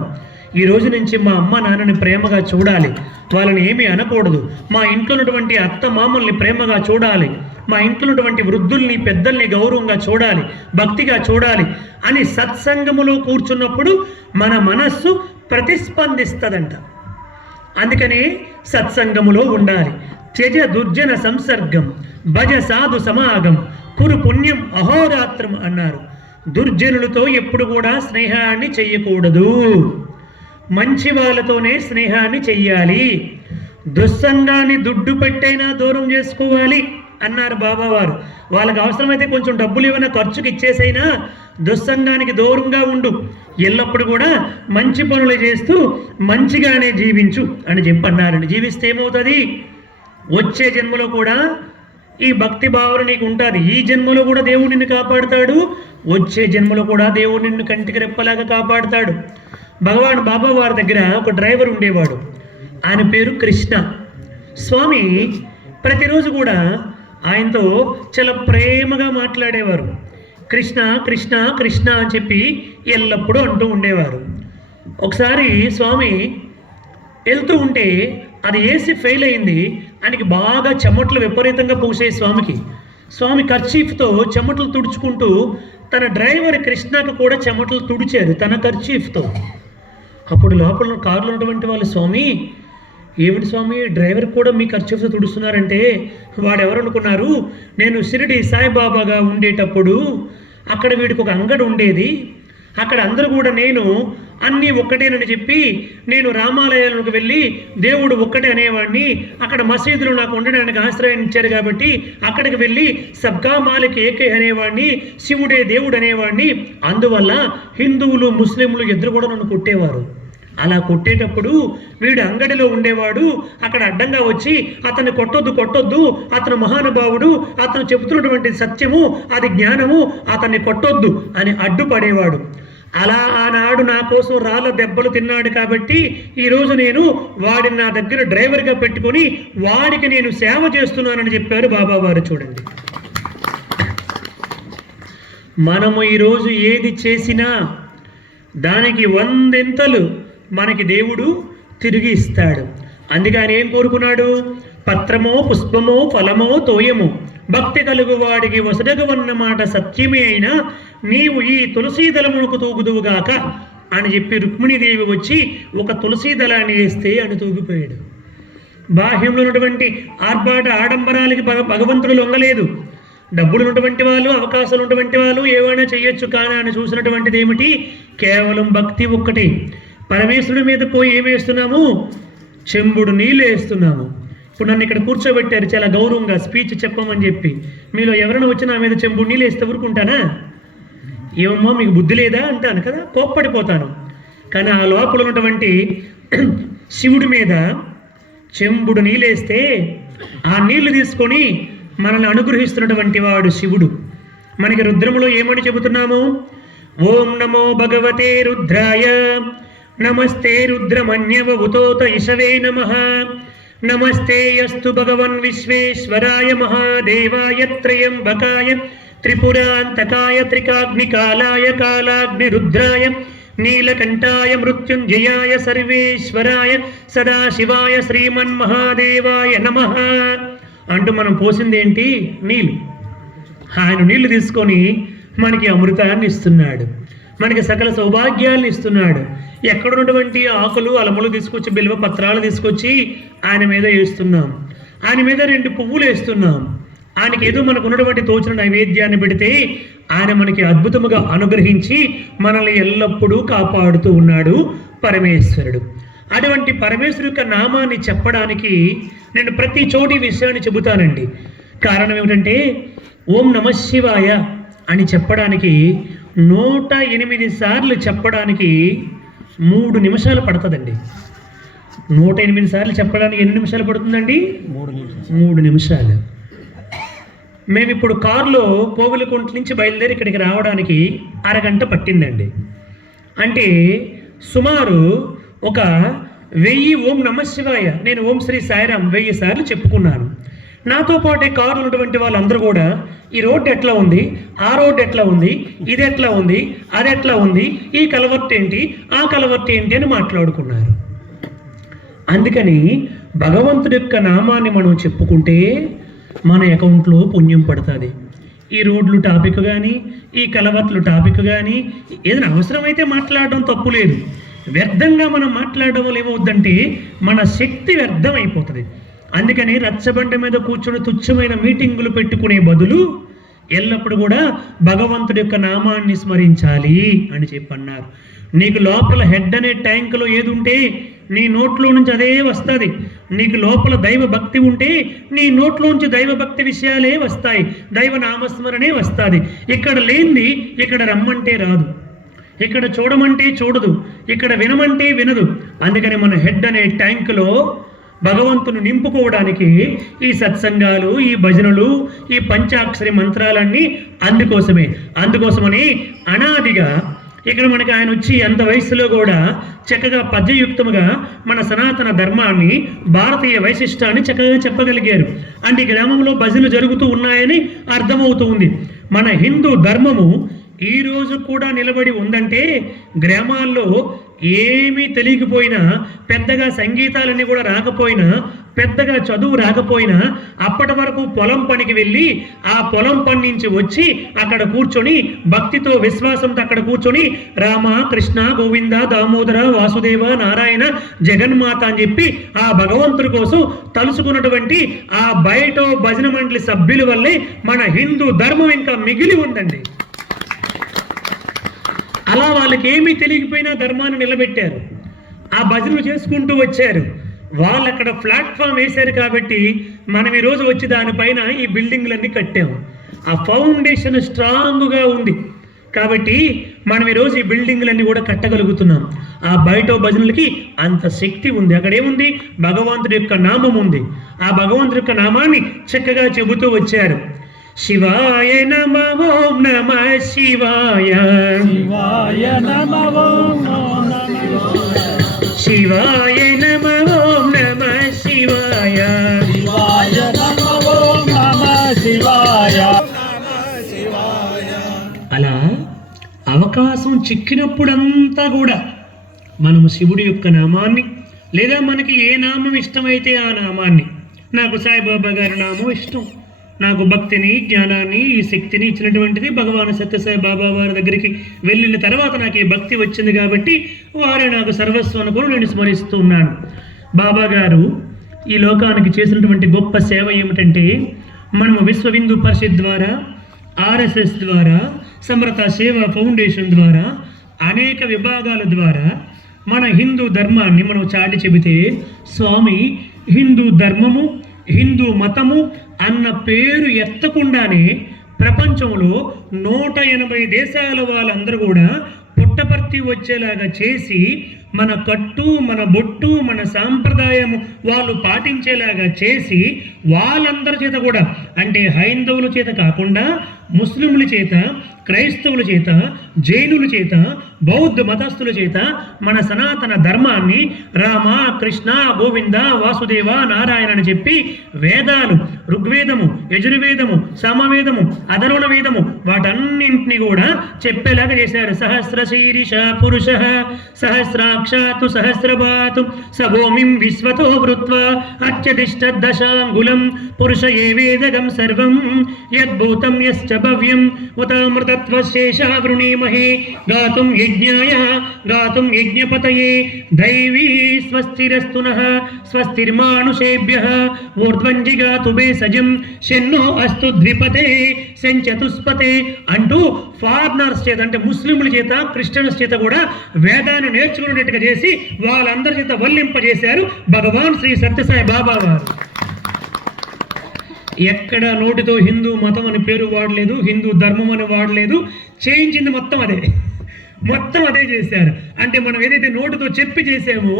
ఈ రోజు నుంచి మా అమ్మ నాన్నని ప్రేమగా చూడాలి, వాళ్ళని ఏమీ అనకూడదు, మా ఇంట్లో ఉన్నటువంటి అత్త మామల్ని ప్రేమగా చూడాలి, మా ఇంట్లో ఉన్నటువంటి వృద్ధుల్ని పెద్దల్ని గౌరవంగా చూడాలి, భక్తిగా చూడాలి అని సత్సంగములో కూర్చున్నప్పుడు మన మనస్సు ప్రతిస్పందిస్తుందంట. అందుకనే సత్సంగములో ఉండాలి. త్యజ దుర్జన సంసర్గం, భజ సాధు సమాగం, కురు పుణ్యం అహోరాత్రం అన్నారు. దుర్జనులతో ఎప్పుడు కూడా స్నేహాన్ని చెయ్యకూడదు, మంచి వాళ్ళతోనే స్నేహాన్ని చెయ్యాలి. దుస్సంగాన్ని దుడ్డు పెట్టైనా దూరం చేసుకోవాలి అన్నారు బాబావారు. వాళ్ళకి అవసరమైతే కొంచెం డబ్బులు ఏమైనా ఖర్చుకి ఇచ్చేసైనా దుస్సంగానికి దూరంగా ఉండు, ఎల్లప్పుడు కూడా మంచి పనులు చేస్తూ మంచిగానే జీవించు అని చెప్పన్నారండి. జీవిస్తే ఏమవుతుంది? వచ్చే జన్మలో కూడా ఈ భక్తి భావన నీకు ఉంటుంది. ఈ జన్మలో కూడా దేవుడు నిన్ను కాపాడుతాడు, వచ్చే జన్మలో కూడా దేవుడు నిన్ను కంటికి రెప్పలాగా కాపాడుతాడు. భగవాన్ బాబా వారి దగ్గర ఒక డ్రైవర్ ఉండేవాడు. ఆయన పేరు కృష్ణ. స్వామి ప్రతిరోజు కూడా ఆయనతో చాలా ప్రేమగా మాట్లాడేవారు. కృష్ణ కృష్ణ కృష్ణ అని చెప్పి ఎల్లప్పుడూ అంటూ ఉండేవారు. ఒకసారి స్వామి వెళ్తూ ఉంటే అది ఏసీ ఫెయిల్ అయింది. ఆయనకి బాగా చెమటలు విపరీతంగా పూసాయి స్వామికి. స్వామి కర్చీఫ్తో చెమటలు తుడుచుకుంటూ తన డ్రైవర్ కృష్ణకు కూడా చెమటలు తుడిచారు తన కర్చీఫ్తో. అప్పుడు లోపల కారులో ఉన్నటువంటి వాళ్ళు, స్వామి ఏమిటి స్వామి డ్రైవర్ కూడా మీ కర్చీఫ్తో తుడుస్తున్నారంటే, వాడు ఎవరు అనుకున్నారు, నేను షిరిడి సాయిబాబాగా ఉండేటప్పుడు అక్కడ వీడికి ఒక అంగడి ఉండేది, అక్కడ అందరూ కూడా నేను అన్నీ ఒక్కటేనని చెప్పి నేను రామాలయాలకు వెళ్ళి దేవుడు ఒక్కటే అనేవాడిని, అక్కడ మసీదులు నాకు ఉండడానికి ఆశ్రయం ఇచ్చారు కాబట్టి అక్కడికి వెళ్ళి సబ్కా మాలిక్ ఏకే అనేవాడిని, శివుడే దేవుడు అనేవాడిని, అందువల్ల హిందువులు ముస్లింలు ఇద్దరు కూడా నన్ను కొట్టేవారు. అలా కొట్టేటప్పుడు వీడు అంగడిలో ఉండేవాడు, అక్కడ అడ్డంగా వచ్చి అతన్ని కొట్టొద్దు, అతను మహానుభావుడు, అతను చెబుతున్నటువంటి సత్యము అది జ్ఞానము, అతన్ని కొట్టొద్దు అని అడ్డుపడేవాడు. అలా ఆనాడు నా కోసం రాళ్ళ దెబ్బలు తిన్నాడు కాబట్టి ఈరోజు నేను వాడిని నా దగ్గర డ్రైవర్గా పెట్టుకొని వాడికి నేను సేవ చేస్తున్నానని చెప్పారు బాబావారు. చూడండి, మనము ఈరోజు ఏది చేసినా దానికి 100 మనకి దేవుడు తిరిగి ఇస్తాడు. అందుకని ఏం కోరుకున్నాడు, పత్రమో పుష్పమో ఫలమో తోయమో భక్తి కలుగు వాడికి వసడగవన్న మాట సత్యమే అయినా నీవు ఈ తులసీ దళమునకు తూగుదువుగాక అని చెప్పి రుక్మిణీదేవి వచ్చి ఒక తులసీ దళాన్ని వేస్తే అని తూగిపోయాడు. బాహ్యంలో ఉన్నటువంటి ఆర్భాట ఆడంబరాలకి భగవంతుడు లొంగలేదు. డబ్బులు ఉన్నటువంటి వాళ్ళు, అవకాశాలు ఉన్నటువంటి వాళ్ళు ఏమైనా చేయొచ్చు, కానీ అని చూసినటువంటిది ఏమిటి, కేవలం భక్తి ఒక్కటి. పరమేశ్వరుడి మీద పోయి ఏం వేస్తున్నాము, చెంబుడు నీళ్ళు వేస్తున్నాము. ఇప్పుడు నన్ను ఇక్కడ కూర్చోబెట్టారు చాలా గౌరవంగా స్పీచ్ చెప్పమని చెప్పి, మీలో ఎవరైనా వచ్చి నా మీద చెంబుడు నీళ్ళు వేస్తే ఊరుకుంటానా, ఏమమ్మా మీకు బుద్ధి లేదా అంటాను కదా, కోప్పడిపోతాను. కానీ ఆ లోపల ఉన్నటువంటి శివుడి మీద చెంబుడు నీళ్ళు వేస్తే ఆ నీళ్లు తీసుకొని మనల్ని అనుగ్రహిస్తున్నటువంటి వాడు శివుడు. మనకి రుద్రములో ఏమని చెబుతున్నాము, ఓం నమో భగవతే రుద్రాయ నమస్తే రుద్రమన్యవభుతోత ఇషవే నమః నమస్తే యస్తు భగవన్ విశ్వేశ్వరాయ మహాదేవాయ త్రయంబకాయ త్రిపురాంతకాయ త్రికాగ్నికాలాయ కాలాగ్నిరుద్రాయ నీలకంఠాయ మృత్యుంజయాయ సర్వేశ్వరాయ సదాశివాయ శ్రీమన్మహాదేవాయ నమః అంటూ మనం పోసింది ఏంటి, నీళ్ళు. ఆయన నీళ్లు తీసుకొని మనకి అమృతాన్ని ఇస్తున్నాడు, మనకి సకల సౌభాగ్యాలను ఇస్తున్నాడు. ఎక్కడున్నటువంటి ఆకులు అలములు తీసుకొచ్చి బిల్వ పత్రాలు తీసుకొచ్చి ఆయన మీద వేస్తున్నాం, ఆయన మీద 2 పువ్వులు వేస్తున్నాం. ఆయనకి ఏదో మనకు ఉన్నటువంటి తోచిన నైవేద్యాన్ని పెడితే ఆయన మనకి అద్భుతముగా అనుగ్రహించి మనల్ని ఎల్లప్పుడూ కాపాడుతూ ఉన్నాడు పరమేశ్వరుడు. అటువంటి పరమేశ్వరు యొక్క నామాన్ని చెప్పడానికి నేను ప్రతి చోటి విషయాన్ని చెబుతానండి. కారణం ఏమిటంటే ఓం నమః శివాయ అని చెప్పడానికి 108 సార్లు చెప్పడానికి 3 నిమిషాలు పడుతుందండి. 108 సార్లు చెప్పడానికి ఎన్ని నిమిషాలు పడుతుందండి, 3 నిమిషాలు. మేము ఇప్పుడు కారులో కోవిలకుంట నుంచి బయలుదేరి ఇక్కడికి రావడానికి అరగంట పట్టిందండి. అంటే సుమారు ఒక 1000 ఓం నమః శివాయ, నేను ఓం శ్రీ సాయిరామ్ 1000 సార్లు చెప్పుకున్నాను. నాతో పాటే కారులో ఉన్నటువంటి వాళ్ళందరూ కూడా ఈ రోడ్డు ఎట్లా ఉంది, ఆ రోడ్డు ఎట్లా ఉంది, ఇది ఎట్లా ఉంది, అది ఎట్లా ఉంది, ఈ కలవర్ట్ ఏంటి, ఆ కలవర్ట్ ఏంటి అని మాట్లాడుకున్నారు. అందుకని భగవంతుడి యొక్క నామాన్ని మనం చెప్పుకుంటే మన అకౌంట్లో పుణ్యం పడుతుంది. ఈ రోడ్లు టాపిక్ కానీ, ఈ కలవర్ట్లు టాపిక్ కానీ ఏదైనా అవసరమైతే మాట్లాడడం తప్పు లేదు. వ్యర్థంగా మనం మాట్లాడడం వల్ల ఏమవుద్దంటే మన శక్తి వ్యర్థం అయిపోతుంది. అందుకని రచ్చబండ మీద కూర్చొని తుచ్చమైన మీటింగులు పెట్టుకునే బదులు ఎల్లప్పుడు కూడా భగవంతుడి యొక్క నామాన్ని స్మరించాలి అని చెప్పన్నారు. నీకు లోపల హెడ్ అనే ట్యాంకులో ఏది ఉంటే నీ నోట్లో నుంచి అదే వస్తుంది. నీకు లోపల దైవ భక్తి ఉంటే నీ నోట్లోంచి దైవభక్తి విషయాలే వస్తాయి, దైవ నామస్మరణే వస్తుంది. ఇక్కడ లేనిది ఇక్కడ రమ్మంటే రాదు, ఇక్కడ చూడమంటే చూడదు, ఇక్కడ వినమంటే వినదు. అందుకని మన హెడ్ అనే ట్యాంకులో భగవంతుని నింపుకోవడానికి ఈ సత్సంగాలు, ఈ భజనలు, ఈ పంచాక్షరి మంత్రాలన్నీ అందుకోసమని అనాదిగా ఇక్కడ మనకి ఆయన వచ్చి అంత వయసులో కూడా చక్కగా పద్యయుక్తముగా మన సనాతన ధర్మాన్ని, భారతీయ వైశిష్టాన్ని చక్కగా చెప్పగలిగారు. అంటే ఈ గ్రామంలో భజనలు జరుగుతూ ఉన్నాయని అర్థమవుతూ ఉంది. మన హిందూ ధర్మము ఈ రోజు కూడా నిలబడి ఉందంటే గ్రామాల్లో ఏమీ తెలియకపోయినా, పెద్దగా సంగీతాలన్నీ కూడా రాకపోయినా, పెద్దగా చదువు రాకపోయినా అప్పటి వరకు పొలం పనికి వెళ్ళి ఆ పొలం పని నుంచి వచ్చి అక్కడ కూర్చొని భక్తితో విశ్వాసంతో అక్కడ కూర్చొని రామ, కృష్ణ, గోవింద, దామోదర, వాసుదేవ, నారాయణ, జగన్మాత అని చెప్పి ఆ భగవంతుడి కోసం తలుసుకున్నటువంటి ఆ బయట భజన మండలి సభ్యుల వల్లే మన హిందూ ధర్మం ఇంకా మిగిలి ఉందండి. అలా వాళ్ళకి ఏమీ తెలియకపోయినా ధర్మాన్ని నిలబెట్టారు, ఆ భజనలు చేసుకుంటూ వచ్చారు. వాళ్ళు అక్కడ ప్లాట్ఫామ్ వేశారు కాబట్టి మనం ఈరోజు వచ్చి దానిపైన ఈ బిల్డింగ్లన్నీ కట్టాము. ఆ ఫౌండేషన్ స్ట్రాంగ్గా ఉంది కాబట్టి మనం ఈరోజు ఈ బిల్డింగ్లన్నీ కూడా కట్టగలుగుతున్నాం. ఆ బయట భజనలకి అంత శక్తి ఉంది. అక్కడ ఏముంది? భగవంతుడి యొక్క నామం ఉంది. ఆ భగవంతుడి యొక్క నామాన్ని చక్కగా చెబుతూ వచ్చారు. శివాయ నమః, ఓం నమః శివాయ, శివాయ నమః, ఓం నమః శివాయ నమః, ఓం నమః శివాయ, శివాయ నమః, ఓం నమః శివాయ. అలా అవకాశం చిక్కినప్పుడంతా కూడా మనము శివుడి యొక్క నామాన్ని, లేదా మనకి ఏ నామం ఇష్టమైతే ఆ నామాన్ని, నాకు సాయిబాబా గారి నామం ఇష్టం, నాకు భక్తిని, జ్ఞానాన్ని, ఈ శక్తిని ఇచ్చినటువంటిది భగవాన్ సత్యసాయి బాబా వారి దగ్గరికి వెళ్ళిన తర్వాత నాకు ఈ భక్తి వచ్చింది కాబట్టి వారే నాకు సర్వస్వం అనుకుని నేను స్మరిస్తూ ఉన్నాను. బాబా గారు ఈ లోకానికి చేసినటువంటి గొప్ప సేవ ఏమిటంటే, మనము విశ్వ హిందూ పరిషత్ ద్వారా, ఆర్ఎస్ఎస్ ద్వారా, సమరత సేవా ఫౌండేషన్ ద్వారా, అనేక విభాగాల ద్వారా మన హిందూ ధర్మాన్ని మనం చాటి చెబితే స్వామి హిందూ ధర్మము, హిందూ మతము అన్న పేరు ఎత్తకుండానే ప్రపంచంలో 180 దేశాల వాళ్ళందరూ కూడా పుట్టపర్తి వచ్చేలాగా చేసి మన కట్టు, మన బొట్టు, మన సాంప్రదాయము వాళ్ళు పాటించేలాగా చేసి వాళ్ళందరి చేత కూడా, అంటే హైందవుల చేత కాకుండా ముస్లింల చేత, క్రైస్తవుల చేత, జైనుల చేత, బౌద్ధ మతస్థుల చేత మన సనాతన ధర్మాన్ని రామ, కృష్ణ, గోవింద, వాసుదేవ, నారాయణ అని చెప్పి వేదాలు, ఋగ్వేదము, యజుర్వేదము, సామవేదము, అధర్వణ వేదము వాటన్నింటినీ కూడా చెప్పేలాగా చేశారు. సహస్రశీర్ష పురుష సహస్రాక్షాతు సహస్రపాతు సభూమిం విశ్వతో వృత్వా అత్యతిష్టదశాంగులం పురుష ఏ వేదగం సర్వం యద్భూతం యశ్చ భవ్యం ఉతామృతత్వశేషా వృణీమహే గాతుం యజ్ఞాయ గాతుం యజ్ఞపతయే దైవీ స్వస్తిరస్తు నః స్వస్తిర్మానుషేభ్యః ఊర్ధ్వంజిగాతు భేషజం శన్నో అస్తు ద్విపతే శంచతుస్పతే అంటూ ఫారినర్స్ చేత, అంటే ముస్లింల చేత, క్రిస్టియన్స్ చేత కూడా వేదాన్ని నేర్చుకునేట్టుగా చేసి వాళ్ళందరి చేత వల్లింపజేశారు భగవాన్ శ్రీ సత్యసాయి బాబా వారు. ఎక్కడ నోటితో హిందూ మతం అని పేరు వాడలేదు, హిందూ ధర్మం అని వాడలేదు, చేయించింది మొత్తం అదే చేశారు. అంటే మనం ఏదైతే నోటితో చెప్పి చేసామో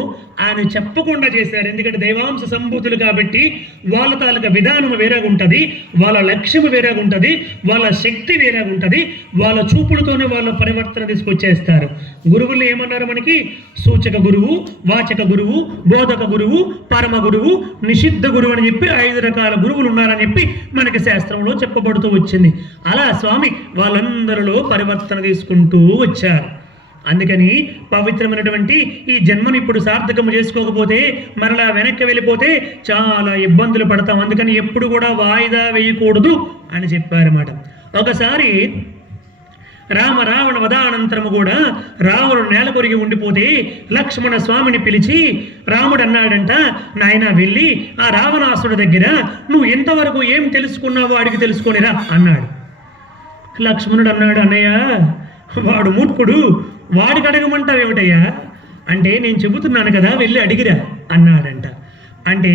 ఆయన చెప్పకుండా చేశారు. ఎందుకంటే దైవాంశ సంభూతులు కాబట్టి వాళ్ళ తాలూకా విధానం వేరేగా ఉంటుంది, వాళ్ళ లక్ష్యం వేరేగా ఉంటుంది, వాళ్ళ శక్తి వేరేగా ఉంటుంది. వాళ్ళ చూపులతోనే వాళ్ళ పరివర్తన తీసుకొచ్చేస్తారు. గురువులు ఏమన్నారు మనకి? సూచక గురువు, వాచక గురువు, బోధక గురువు, పరమ గురువు, నిషిద్ధ గురువు అని చెప్పి 5 రకాల గురువులు ఉన్నారని చెప్పి మనకి శాస్త్రంలో చెప్పబడుతూ వచ్చింది. అలా స్వామి వాళ్ళందరిలో పరివర్తన తీసుకుంటూ వచ్చారు. అందుకని పవిత్రమైనటువంటి ఈ జన్మను ఇప్పుడు సార్థకము చేసుకోకపోతే, మరలా వెనక్కి వెళ్ళిపోతే చాలా ఇబ్బందులు పడతాం. అందుకని ఎప్పుడు కూడా వాయిదా వేయకూడదు అని చెప్పారన్నమాట. ఒకసారి రావణ వధానంతరము కూడా రావణుడు నేల కొరిగి ఉండిపోతే లక్ష్మణ స్వామిని పిలిచి రాముడు అన్నాడంట, నాయన వెళ్ళి ఆ రావణాసుడి దగ్గర నువ్వు ఎంతవరకు ఏం తెలుసుకున్నావో అడిగి తెలుసుకొనిరా అన్నాడు. లక్ష్మణుడు అన్నాడు, అన్నయ్య వాడు మూర్ఖుడు, వాడికి అడగమంటావు ఏమిటయ్యా అంటే, నేను చెబుతున్నాను కదా వెళ్ళి అడిగిరా అన్నాడంట. అంటే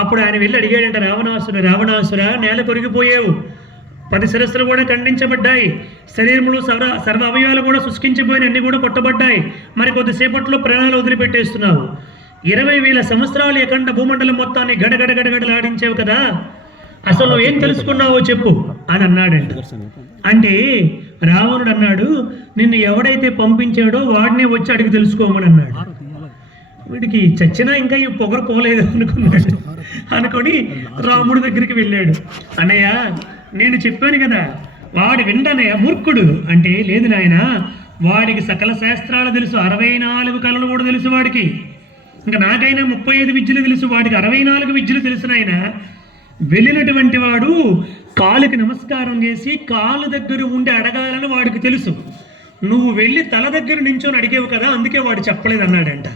అప్పుడు ఆయన వెళ్ళి అడిగాడంట, రావణాసుర నేల కొరిగిపోయావు, 10 శిరస్సులు కూడా ఖండించబడ్డాయి, శరీరంలో సర్వ అవయవాలు కూడా శుష్కించిపోయిన అన్ని కూడా కొట్టబడ్డాయి, మరి కొద్దిసేపట్లో ప్రాణాలు వదిలిపెట్టేస్తున్నావు, 20,000 సంవత్సరాలు అఖండ భూమండలం మొత్తాన్ని గడగడగడగడలాడించావు కదా, అసలు నువ్వు ఏం తెలుసుకున్నావో చెప్పు అని అన్నాడంట. అంటే రావణుడు అన్నాడు, నిన్ను ఎవడైతే పంపించాడో వాడినే వచ్చి అడిగి తెలుసుకోమని అన్నాడు. వీడికి చచ్చినా ఇంకా ఈ పొగరు పోలేదు అనుకున్నాడు. అనుకొని రాముడి దగ్గరికి వెళ్ళాడు. అన్నయ్య, నేను చెప్పాను కదా, వాడు విండనయ్య మూర్ఖుడు అంటే, లేదు నాయన, వాడికి సకల శాస్త్రాలు తెలుసు, 64 కళలు కూడా తెలుసు వాడికి. ఇంకా నాకైనా 35 విద్యలు తెలుసు, వాడికి 64 విద్యలు తెలుసు నాయన. వెళ్ళినటువంటి వాడు కాలుకి నమస్కారం చేసి కాలు దగ్గర ఉండి అడగాలని వాడికి తెలుసు. నువ్వు వెళ్ళి తల దగ్గర నించొని అడిగేవు కదా, అందుకే వాడు చెప్పలేదు అన్నాడంట.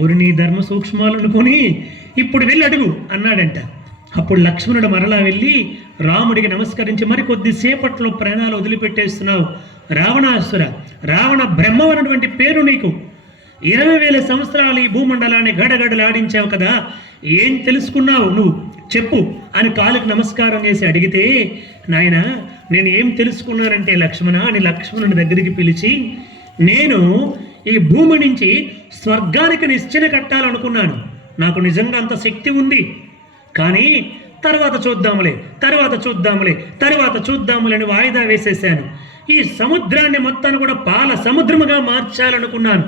ఊరిని ధర్మ సూక్ష్మాలు అనుకొని ఇప్పుడు వెళ్ళి అడుగు అన్నాడంట. అప్పుడు లక్ష్మణుడు మరలా వెళ్ళి రాముడికి నమస్కరించి, మరి కొద్దిసేపట్లో ప్రాణాలు వదిలిపెట్టేస్తున్నావు రావణాసుర, రావణ బ్రహ్మం అన్నటువంటి పేరు నీకు, 20,000 సంవత్సరాలు ఈ భూమండలాన్ని గడగడలాడించావు కదా, ఏం తెలుసుకున్నావు నువ్వు చెప్పు అని కాలుకి నమస్కారం చేసి అడిగితే, నాయన నేను ఏం తెలుసుకున్నానంటే లక్ష్మణ అని లక్ష్మణుని దగ్గరికి పిలిచి, నేను ఈ భూమి నుంచి స్వర్గానికి నిశ్చన కట్టాలనుకున్నాను. నాకు నిజంగా అంత శక్తి ఉంది, కానీ తర్వాత చూద్దాములే అని వాయిదా వేసేసాను. ఈ సముద్రాన్ని మొత్తాన్ని కూడా పాల సముద్రముగా మార్చాలనుకున్నాను.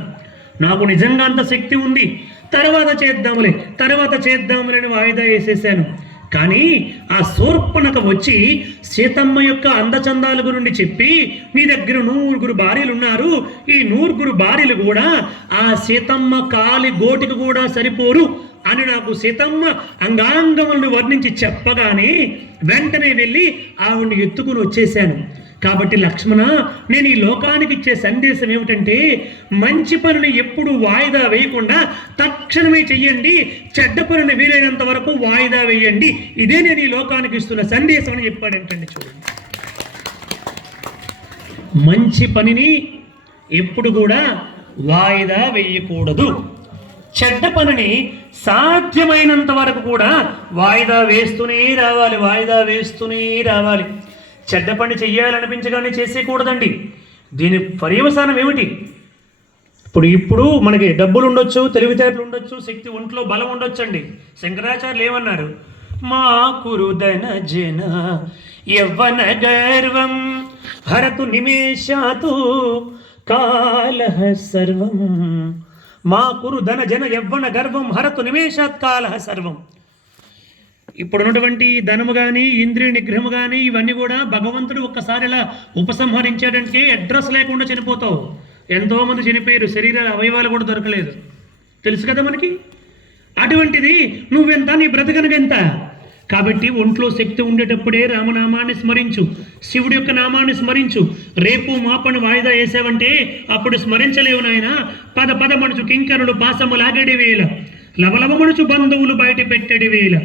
నాకు నిజంగా అంత శక్తి ఉంది, తర్వాత చేద్దాములే అని వాయిదా వేసేసాను. కానీ ఆ శూర్పణఖ వచ్చి సీతమ్మ యొక్క అందచందాల గురించి చెప్పి, నీ దగ్గర 9 భార్యలు ఉన్నారు, ఈ 9 భార్యలు కూడా ఆ సీతమ్మ కాలి గోటికి కూడా సరిపోరు అని నాకు సీతమ్మ అంగాంగములను వర్ణించి చెప్పగానే వెంటనే వెళ్ళి ఆవిడ్ని ఎత్తుకుని వచ్చేసాను. కాబట్టి లక్ష్మణ, నేను ఈ లోకానికి ఇచ్చే సందేశం ఏమిటంటే, మంచి పనిని ఎప్పుడు వాయిదా వేయకుండా తక్షణమే చెయ్యండి, చెడ్డ పనిని వీలైనంత వరకు వాయిదా వేయండి. ఇదే నేను ఈ లోకానికి ఇస్తున్న సందేశం అని చెప్పాడంటండి. చూడండి, మంచి పనిని ఎప్పుడు కూడా వాయిదా వేయకూడదు, చెడ్డ పనిని సాధ్యమైనంత వరకు కూడా వాయిదా వేస్తూనే రావాలి. చెడ్డ పని చెయ్యాలనిపించగానే చేసేయకూడదండి. దీని పర్యవసానం ఏమిటి? ఇప్పుడు మనకి డబ్బులు ఉండొచ్చు, తెలివితేటలు ఉండొచ్చు, శక్తి ఒంట్లో బలం ఉండొచ్చు అండి. శంకరాచార్యులు ఏమన్నారు? మా కురుదన జన యవ్వన గర్వం హరతు నిమేషాతు కాలః సర్వం. మా కురు ధన జన యవ్వన గర్వం హరతు నిమేషాత్ కాలః సర్వం. ఇప్పుడున్నటువంటి ధనము కానీ, ఇంద్రియ నిగ్రహము కానీ, ఇవన్నీ కూడా భగవంతుడు ఒక్కసారి ఇలా ఉపసంహరించాడంటే అడ్రస్ లేకుండా చనిపోతావు. ఎంతోమంది చనిపోయారు, శరీర అవయవాలు కూడా దొరకలేదు, తెలుసు కదా మనకి. అటువంటిది నువ్వెంత, నీ బ్రతకనగెంత. కాబట్టి ఒంట్లో శక్తి ఉండేటప్పుడే రామనామాన్ని స్మరించు, శివుడి యొక్క నామాన్ని స్మరించు. రేపు మాపను వాయిదా వేసావంటే అప్పుడు స్మరించలేవు నాయన. పద మనుచు కింకరులు పాసము లాగడి వేళ, లవలవమనుచు బంధువులు బయట పెట్టడి వేళ,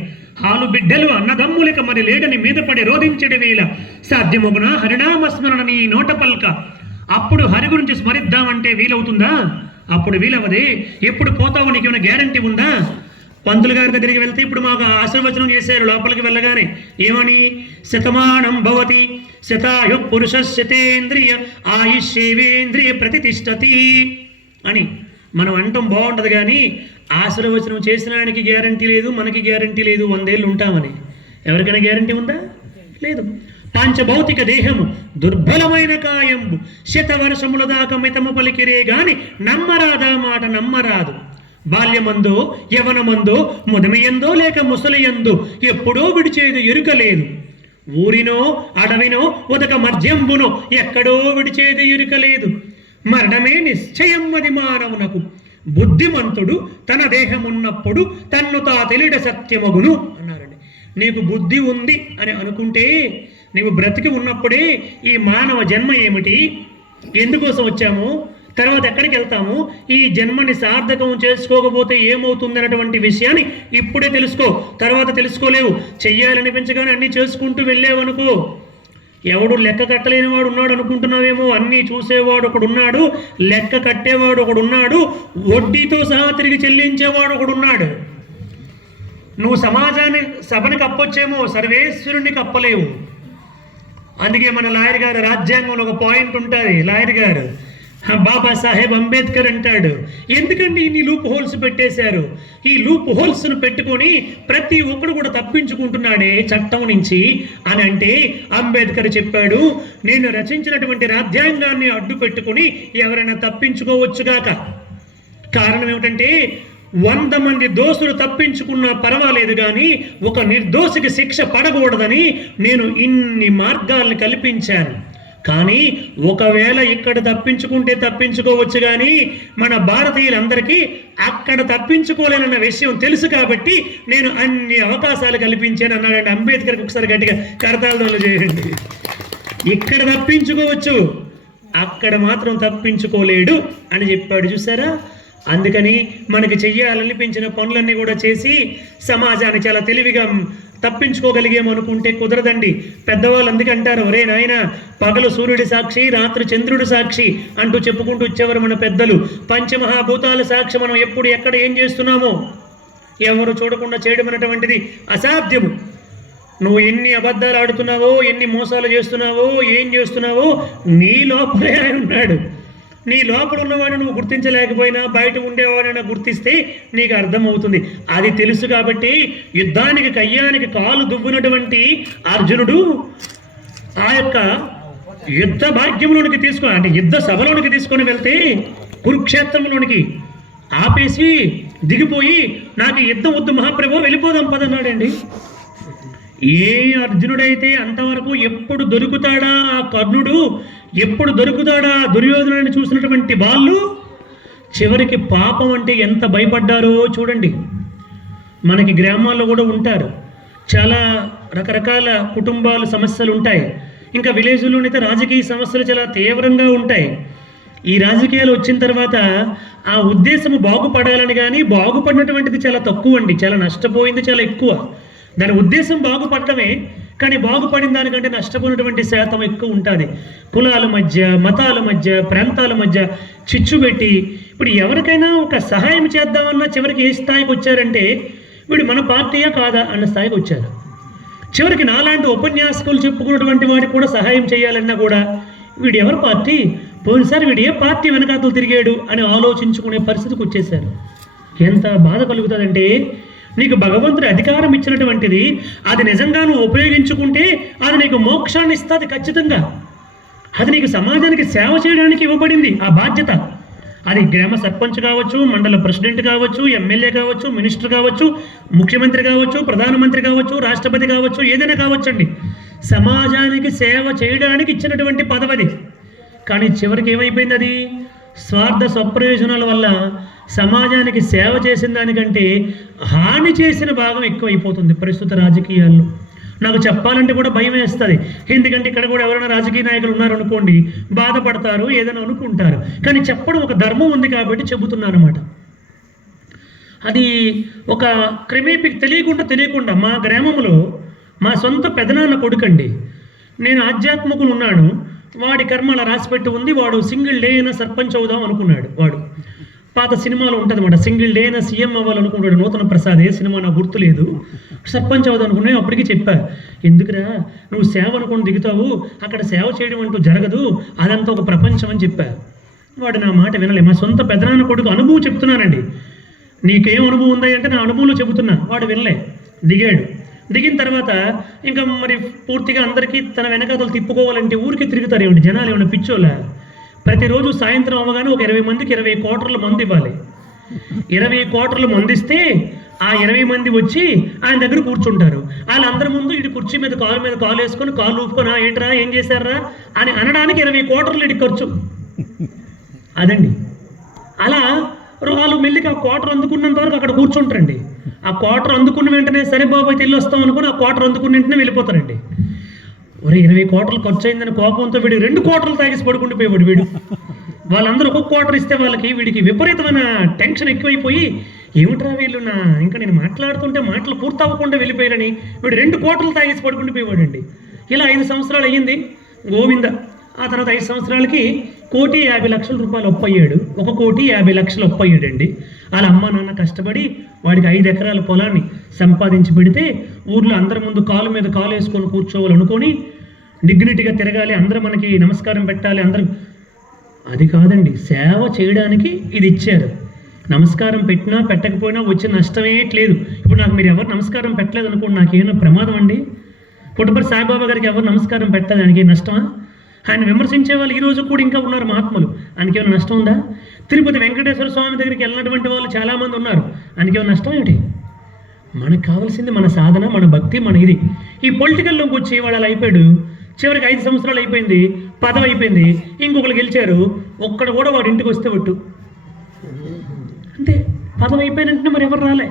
హాలు బిడ్డలు అన్నదమ్ములక మరి లేడని మీద పడి రోధించడి వేళ, సాధ్యమగున హరినామస్మరణ నీ నోట పల్క. అప్పుడు హరి గురించి స్మరిద్దామంటే వీలవుతుందా? అప్పుడు వీలవదే. ఎప్పుడు పోతావు, నీకేమైనా గ్యారంటీ ఉందా? పంతులు గారి దగ్గరికి వెళ్తే ఇప్పుడు మాకు ఆశీర్వచనం చేశారు లోపలికి వెళ్ళగానే. ఏమని? శతమానం భవతి శతాయు పురుష శతేంద్రియ ఆయుష్యేవేంద్రియ ప్రతిష్టతి అని మనం అంటాం, బాగుంటుంది. కానీ ఆశీర్వచనం చేసిన ఆయనకి గ్యారంటీ లేదు, మనకి గ్యారంటీ లేదు 100 ఏళ్ళు ఉంటామని. ఎవరికైనా గ్యారంటీ ఉందా? లేదు. పాంచభౌతిక దేహము దుర్బలమైన కాయంబు 100 వర్షముల దాకా మితము పలికిరే గాని నమ్మరాదా మాట నమ్మరాదు. బాల్యమందో యవనమందో ముదమయందో లేక ముసలియందో ఎప్పుడో విడిచేది ఎరుకలేదు. ఊరినో అడవినో ఉదక మధ్యంబునో ఎక్కడో విడిచేది ఎరుకలేదు. మరణమే నిశ్చయం అది మానవునకు. బుద్ధిమంతుడు తన దేహమున్నప్పుడు తన్ను తా తెలియడ సత్యమగును అన్నారండి. నీకు బుద్ధి ఉంది అని అనుకుంటే, నీవు బ్రతికి ఉన్నప్పుడే ఈ మానవ జన్మ ఏమిటి, ఎందుకోసం వచ్చాము, తర్వాత ఎక్కడికి వెళ్తాము, ఈ జన్మని సార్థకం చేసుకోకపోతే ఏమవుతుంది అన్నటువంటి విషయాన్ని ఇప్పుడే తెలుసుకో, తర్వాత తెలుసుకోలేవు. చెయ్యాలనిపించగానే అన్నీ చేసుకుంటూ వెళ్ళేవనుకో, ఎవడు లెక్క కట్టలేని వాడు ఉన్నాడు అనుకుంటున్నావేమో. అన్నీ చూసేవాడు ఒకడున్నాడు, లెక్క కట్టేవాడు ఒకడున్నాడు, వడ్డీతో సహా తిరిగి చెల్లించేవాడు ఒకడున్నాడు. నువ్వు సభని కప్పొచ్చేమో, సర్వేశ్వరుణ్ణి కప్పలేవు. అందుకే మన లాయర్ గారు రాజ్యాంగంలో ఒక పాయింట్ ఉంటుంది. లాయర్ గారు బాబాసాహెబ్ అంబేద్కర్ అంటాడు, ఎందుకండి ఇన్ని లూప్ హోల్స్ పెట్టేశారు? ఈ లూప్ హోల్స్ను పెట్టుకొని ప్రతి ఒక్కడు కూడా తప్పించుకుంటున్నాడే చట్టం నుంచి అని అంటే అంబేద్కర్ చెప్పాడు, నేను రచించినటువంటి రాజ్యాంగాన్ని అడ్డు పెట్టుకొని ఎవరైనా తప్పించుకోవచ్చుగాక. కారణం ఏమిటంటే 100 మంది దోషులు తప్పించుకున్నా పర్వాలేదు కానీ ఒక నిర్దోషికి శిక్ష పడకూడదని నేను ఇన్ని మార్గాల్ని కల్పించాను. కానీ ఒకవేళ ఇక్కడ తప్పించుకుంటే తప్పించుకోవచ్చు కానీ మన భారతీయులందరికీ అక్కడ తప్పించుకోలేనన్న విషయం తెలుసు కాబట్టి నేను అన్ని అవకాశాలు కల్పించాను అన్నాడండి అంబేద్కర్కి. ఒకసారి గట్టిగా కరతాళధ్వనులు చేయండి. ఇక్కడ తప్పించుకోవచ్చు, అక్కడ మాత్రం తప్పించుకోలేడు అని చెప్పాడు. చూసారా? అందుకని మనకి చెయ్యాలనిపించిన పనులన్నీ కూడా చేసి సమాజాన్ని చాలా తెలివిగా తప్పించుకోగలిగేమనుకుంటే కుదరదండి. పెద్దవాళ్ళు అందుకంటారు, ఒరే నాయన పగలు సూర్యుడి సాక్షి, రాత్రి చంద్రుడి సాక్షి అంటూ చెప్పుకుంటూ వచ్చేవారు మన పెద్దలు. పంచమహాభూతాల సాక్షి మనం ఎప్పుడు ఎక్కడ ఏం చేస్తున్నామో ఎవరు చూడకుండా చేయడం అనేటువంటిది అసాధ్యము. నువ్వు ఎన్ని అబద్ధాలు ఆడుతున్నావో, ఎన్ని మోసాలు చేస్తున్నావో, ఏం చేస్తున్నావో నీ లోపలే ఆయన ఉన్నాడు. నీ లోపల ఉన్నవాడిని నువ్వు గుర్తించలేకపోయినా బయట ఉండేవాడిని గుర్తిస్తే నీకు అర్థమవుతుంది. అది తెలుసు కాబట్టి యుద్ధానికి కయ్యానికి కాలు దువ్వునటువంటి అర్జునుడు ఆ యొక్క యుద్ధ భాగ్యంలోనికి తీసుకొని అంటే యుద్ధ సభలోనికి తీసుకొని వెళ్తే కురుక్షేత్రంలోనికి ఆపేసి దిగిపోయి నాకు యుద్ధం వద్దు మహాప్రభు వెళ్ళిపోదాం పదన్నాడండి. ఏ అర్జునుడైతే అంతవరకు ఎప్పుడు దొరుకుతాడా ఆ కర్ణుడు, ఎప్పుడు దొరుకుతాడా దుర్యోధనుడిని చూసినటువంటి వాళ్ళు చివరికి పాపం అంటే ఎంత భయపడ్డారో చూడండి. మనకి గ్రామాల్లో కూడా ఉంటారు, చాలా రకరకాల కుటుంబాల సమస్యలు ఉంటాయి. ఇంకా విలేజ్లోనైతే రాజకీయ సమస్యలు చాలా తీవ్రంగా ఉంటాయి. ఈ రాజకీయాలు వచ్చిన తర్వాత ఆ ఉద్దేశము బాగుపడాలని కానీ బాగుపడినటువంటిది చాలా తక్కువ అండి, చాలా నష్టపోయింది చాలా ఎక్కువ. దాని ఉద్దేశం బాగుపడటమే కానీ బాగుపడిన దానికంటే నష్టపోయినటువంటి శాతం ఎక్కువ ఉంటుంది. కులాల మధ్య, మతాల మధ్య, ప్రాంతాల మధ్య చిచ్చు పెట్టి ఇప్పుడు ఎవరికైనా ఒక సహాయం చేద్దామన్నా చివరికి ఏ స్థాయికి వచ్చారంటే వీడు మన పార్టీయా కాదా అన్న స్థాయికి వచ్చారు. చివరికి నాలాంటి ఉపన్యాసకులు చెప్పుకున్నటువంటి వాడికి కూడా సహాయం చేయాలన్నా కూడా వీడు ఎవరి పార్టీ, పోయినసారి వీడు ఏ పార్టీ వెనకాతలు తిరిగాడు అని ఆలోచించుకునే పరిస్థితికి వచ్చేసారు. ఎంత బాధ కలుగుతుందంటే నీకు భగవంతుడి అధికారం ఇచ్చినటువంటిది అది నిజంగా నువ్వు ఉపయోగించుకుంటే అది నీకు మోక్షాన్ని ఇస్తుంది ఖచ్చితంగా. అది నీకు సమాజానికి సేవ చేయడానికి ఇవ్వబడింది ఆ బాధ్యత. అది గ్రామ సర్పంచ్ కావచ్చు, మండల ప్రెసిడెంట్ కావచ్చు, ఎమ్మెల్యే కావచ్చు, మినిస్టర్ కావచ్చు, ముఖ్యమంత్రి కావచ్చు, ప్రధానమంత్రి కావచ్చు, రాష్ట్రపతి కావచ్చు, ఏదైనా కావచ్చండి. సమాజానికి సేవ చేయడానికి ఇచ్చినటువంటి పదవది. కానీ చివరికి ఏమైపోయింది, అది స్వార్థ స్వప్రయోజనాల వల్ల సమాజానికి సేవ చేసిన దానికంటే హాని చేసిన భాగం ఎక్కువైపోతుంది ప్రస్తుత రాజకీయాల్లో. నాకు చెప్పాలంటే కూడా భయం వేస్తుంది. ఎందుకంటే ఇక్కడ కూడా ఎవరైనా రాజకీయ నాయకులు ఉన్నారనుకోండి బాధపడతారు, ఏదైనా అనుకుంటారు. కానీ చెప్పడం ఒక ధర్మం ఉంది కాబట్టి చెబుతున్నాను అన్నమాట. అది ఒక క్రమేపీ తెలియకుండా మా గ్రామంలో మా సొంత పెదనాన్న కొడుకండి. నేను ఆధ్యాత్మికులు ఉన్నాను, వాడి కర్మ అలా రాసిపెట్టి ఉంది. వాడు సింగిల్ డే అయినా సర్పంచ్ అవుదాం అనుకున్నాడు. వాడు పాత సినిమాలో ఉంటుంది అన్నమాట, సింగిల్ డే అయినా సీఎం అవ్వాలనుకున్నాడు. నూతన ప్రసాద్ ఏ సినిమా నాకు గుర్తులేదు. సర్పంచ్ అవుదాం అనుకున్నాను. అప్పటికి చెప్పా, ఎందుకురా నువ్వు సేవ అనుకుని దిగుతావు, అక్కడ సేవ చేయడం అంటూ జరగదు, అదంతా ఒక ప్రపంచం అని చెప్పా. వాడు నా మాట వినలే. మా సొంత పెదనాన్న కొడుకు అనుభవం చెప్తున్నానండి. నీకేం అనుభవం ఉందా అంటే నా అనుభవంలో చెబుతున్నా. వాడు వినలే, దిగాడు. దిగిన తర్వాత ఇంకా మరి పూర్తిగా అందరికీ తన వెనకాతలు తిప్పుకోవాలంటే ఊరికి తిరుగుతారు. ఏమిటి జనాలు ఏమైనా పిచ్చోలా? ప్రతిరోజు సాయంత్రం అవ్వగానే ఒక 20 మందికి 20 క్వార్టర్ల మందు ఇవ్వాలి. 20 క్వార్టర్లు మందిస్తే ఆ 20 మంది వచ్చి ఆయన దగ్గర కూర్చుంటారు. వాళ్ళందరి ముందు ఇటు కుర్చీ మీద కాలు వేసుకొని కాలు ఊపుకొని ఏంట్రా ఏం చేశారా అని అనడానికి 20 క్వార్టర్లు ఇటు ఖర్చు. అదండి. అలా వాళ్ళు మెల్లిగా ఆ క్వార్టర్ అందుకున్నంత వరకు అక్కడ కూర్చుంటారండి. ఆ క్వార్టర్ అందుకున్న వెంటనే సరే బాబాయ్ తెల్లి వస్తాం అనుకుని ఆ క్వార్టర్ అందుకున్న వెంటనే వెళ్ళిపోతారండి. ఒరే 20 క్వార్టర్లు ఖర్చు అయిందని కోపంతో వీడు 2 క్వార్టర్లు తాగేసి పడుకుండిపోయాడు వీడు. వాళ్ళందరూ ఒక్కొక్క క్వార్టర్ ఇస్తే వీడికి విపరీతమైన టెన్షన్ ఎక్కువైపోయి ఏమిట్రా వీళ్ళు ఇంకా నేను మాట్లాడుతుంటే మాటలు పూర్తవ్వకుండా వెళ్ళిపోయారని వీడు 2 క్వార్టర్లు తాగేసి పడుకుండిపోయాడండి. ఇలా 5 సంవత్సరాలు అయ్యింది గోవింద. ఆ తర్వాత 5 సంవత్సరాలకి 1,50,00,000 రూపాయలు అప్పయ్యాడు. 1,50,00,000 అప్పయ్యాడండి. వాళ్ళ అమ్మ నాన్న కష్టపడి వాడికి 5 ఎకరాల పొలాన్ని సంపాదించి పెడితే ఊర్లో అందరి ముందు కాలు మీద కాలు వేసుకొని కూర్చోవాలనుకొని డిగ్నిటీగా తిరగాలి, అందరూ మనకి నమస్కారం పెట్టాలి, అందరూ అది కాదండి, సేవ చేయడానికి ఇది ఇచ్చారు. నమస్కారం పెట్టినా పెట్టకపోయినా వచ్చే నష్టమే లేదు. ఇప్పుడు నాకు మీరు ఎవరు నమస్కారం పెట్టలేదు అనుకోండి, నాకేమైనా ప్రమాదం అండి? పుట్టపర్తి సాయిబాబా గారికి ఎవరు నమస్కారం పెట్టలేదు, ఆయనకి నష్టమా? ఆయన విమర్శించే వాళ్ళు ఈరోజు కూడా ఇంకా ఉన్నారు మహాత్ములు, ఆయనకి ఏమైనా నష్టం ఉందా? తిరుపతి వెంకటేశ్వర స్వామి దగ్గరికి వెళ్ళినటువంటి వాళ్ళు చాలామంది ఉన్నారు, ఆయనకి ఏమైనా నష్టం ఏంటి? మనకు కావాల్సింది మన సాధన, మన భక్తి, మన ఇది. ఈ పొలిటికల్లోకి వచ్చి వాళ్ళు అలా అయిపోయాడు. చివరికి 5 సంవత్సరాలు అయిపోయింది, పదవి అయిపోయింది, ఇంకొకరు గెలిచారు, ఒక్కడ కూడా వాడు ఇంటికి వస్తే ఒట్టు అంతే. పదవి అయిపోయినంటే మరి ఎవరు రాలే.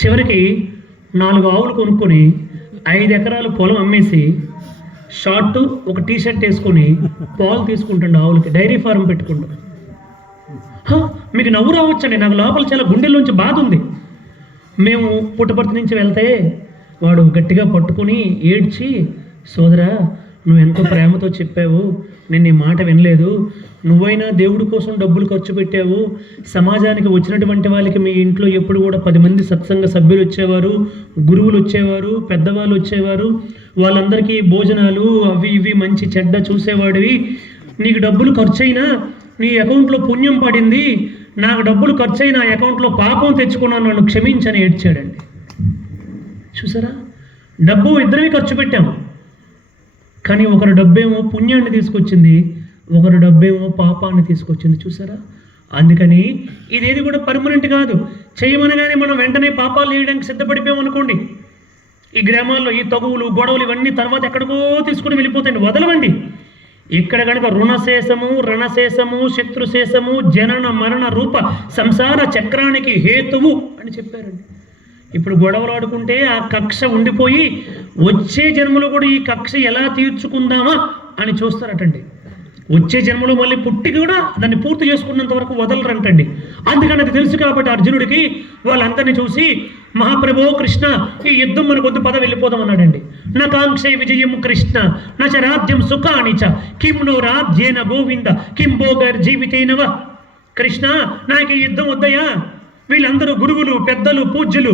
చివరికి 4 ఆవులు కొనుక్కొని 5 ఎకరాలు పొలం అమ్మేసి షార్ట్ ఒక టీషర్ట్ వేసుకొని పాలు తీసుకుంటాడు ఆవులకి, డైరీ ఫారం పెట్టుకుంటాడు. మీకు నవ్వు రావచ్చండి, నాకు లోపల చాలా గుండెల్లోంచి బాధ ఉంది. మేము పుట్టపర్తి నుంచి వెళ్తే వాడు గట్టిగా పట్టుకుని ఏడ్చి, సోదరా నువ్వు ఎంతో ప్రేమతో చెప్పావు, నేను నీ మాట వినలేదు, నువ్వైనా దేవుడి కోసం డబ్బులు ఖర్చు పెట్టావు, సమాజానికి వచ్చినటువంటి వాళ్ళకి మీ ఇంట్లో ఎప్పుడు కూడా 10 మంది సత్సంగ సభ్యులు వచ్చేవారు, గురువులు వచ్చేవారు, పెద్దవాళ్ళు వచ్చేవారు, వాళ్ళందరికీ భోజనాలు అవి ఇవి మంచి చెడ్డ చూసేవాడివి, నీకు డబ్బులు ఖర్చు అయినా నీ అకౌంట్లో పుణ్యం పడింది, నాకు డబ్బులు ఖర్చు అయినా అకౌంట్లో పాపం తెచ్చుకున్నాను, నన్ను క్షమించని ఏడ్చాడండి. చూసారా, డబ్బు ఇద్దరివి ఖర్చు పెట్టాము, కానీ ఒకరు డబ్బేమో పుణ్యాన్ని తీసుకొచ్చింది, ఒకరు డబ్బేమో పాపాన్ని తీసుకొచ్చింది. చూసారా, అందుకని ఇదేది కూడా పర్మనెంట్ కాదు. చేయమనగానే మనం వెంటనే పాపాలు చేయడానికి సిద్ధపడిపోయాం అనుకోండి, ఈ గ్రామాల్లో ఈ తగువులు గొడవలు ఇవన్నీ తర్వాత ఎక్కడికో తీసుకుని వెళ్ళిపోతాయండి. వదలవండి. ఇక్కడ కనుక రుణశేషము, రణశేషము, శత్రుశేషము, జనన మరణ రూప సంసార చక్రానికి హేతువు అని చెప్పారండి. ఇప్పుడు గొడవలు ఆడుకుంటే ఆ కక్ష ఉండిపోయి వచ్చే జన్మలో కూడా ఈ కక్ష ఎలా తీర్చుకుందామా అని చూస్తారటండి. వచ్చే జన్మలో మళ్ళీ పుట్టి కూడా దాన్ని పూర్తి చేసుకున్నంత వరకు వదలరంటండి. అందుకని అది తెలుసు కాబట్టి అర్జునుడికి వాళ్ళందరినీ చూసి, మహాప్రభో కృష్ణ, ఈ యుద్ధం మనకొద్దు, పద వెళ్ళిపోదాం అన్నాడండి. నా కాంక్షే విజయం కృష్ణ నచ రాజ్యం సుఖాని చ కిం నో రాజ్యేన గోవింద కిం భోగర్ జీవితేనవ. కృష్ణ, నాకు ఈ యుద్ధం వద్దయా, వీళ్ళందరూ గురువులు, పెద్దలు, పూజ్యులు,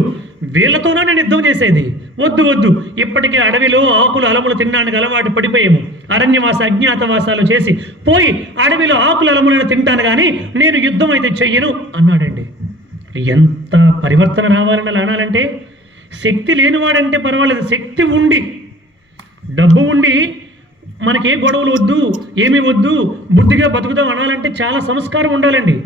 వీళ్ళతోనే నేను యుద్ధం చేసేది, వద్దు వద్దు. ఇప్పటికే అడవిలో ఆకులు అలములు తినడానికి అలవాటు పడిపోయాము, అరణ్యవాస అజ్ఞాతవాసాలు చేసి పోయి అడవిలో ఆకులు అలములను తింటాను కానీ నేను యుద్ధం అయితే చెయ్యను అన్నాడండి. ఎంత పరివర్తన రావాలని అలా అనాలంటే, శక్తి లేనివాడంటే పర్వాలేదు, శక్తి ఉండి డబ్బు ఉండి మనకి ఏ గొడవలు వద్దు, ఏమీ వద్దు, బుద్ధిగా బతుకుదాం అనాలంటే చాలా సంస్కారం ఉండాలండి.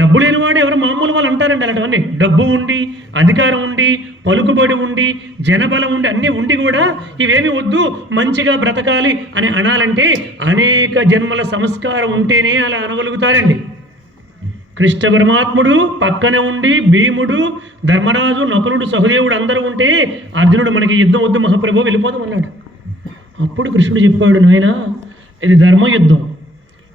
డబ్బు లేనివాడు ఎవరు మామూలు వాళ్ళు అంటారండి అలాంటివన్నీ. డబ్బు ఉండి, అధికారం ఉండి, పలుకుబడి ఉండి, జనబలం ఉండి, అన్నీ ఉండి కూడా ఇవేమి వద్దు, మంచిగా బ్రతకాలి అని అనాలంటే అనేక జన్మల సంస్కారం ఉంటేనే అలా అనగలుగుతారండి. కృష్ణ పరమాత్ముడు పక్కనే ఉండి, భీముడు, ధర్మరాజు, నకులుడు, సహదేవుడు అందరూ ఉంటే అర్జునుడు మనకి యుద్ధం వద్దు మహాప్రభు వెళ్ళిపోదాం అన్నాడు. అప్పుడు కృష్ణుడు చెప్పాడు, నాయనా ఇది ధర్మయుద్ధం,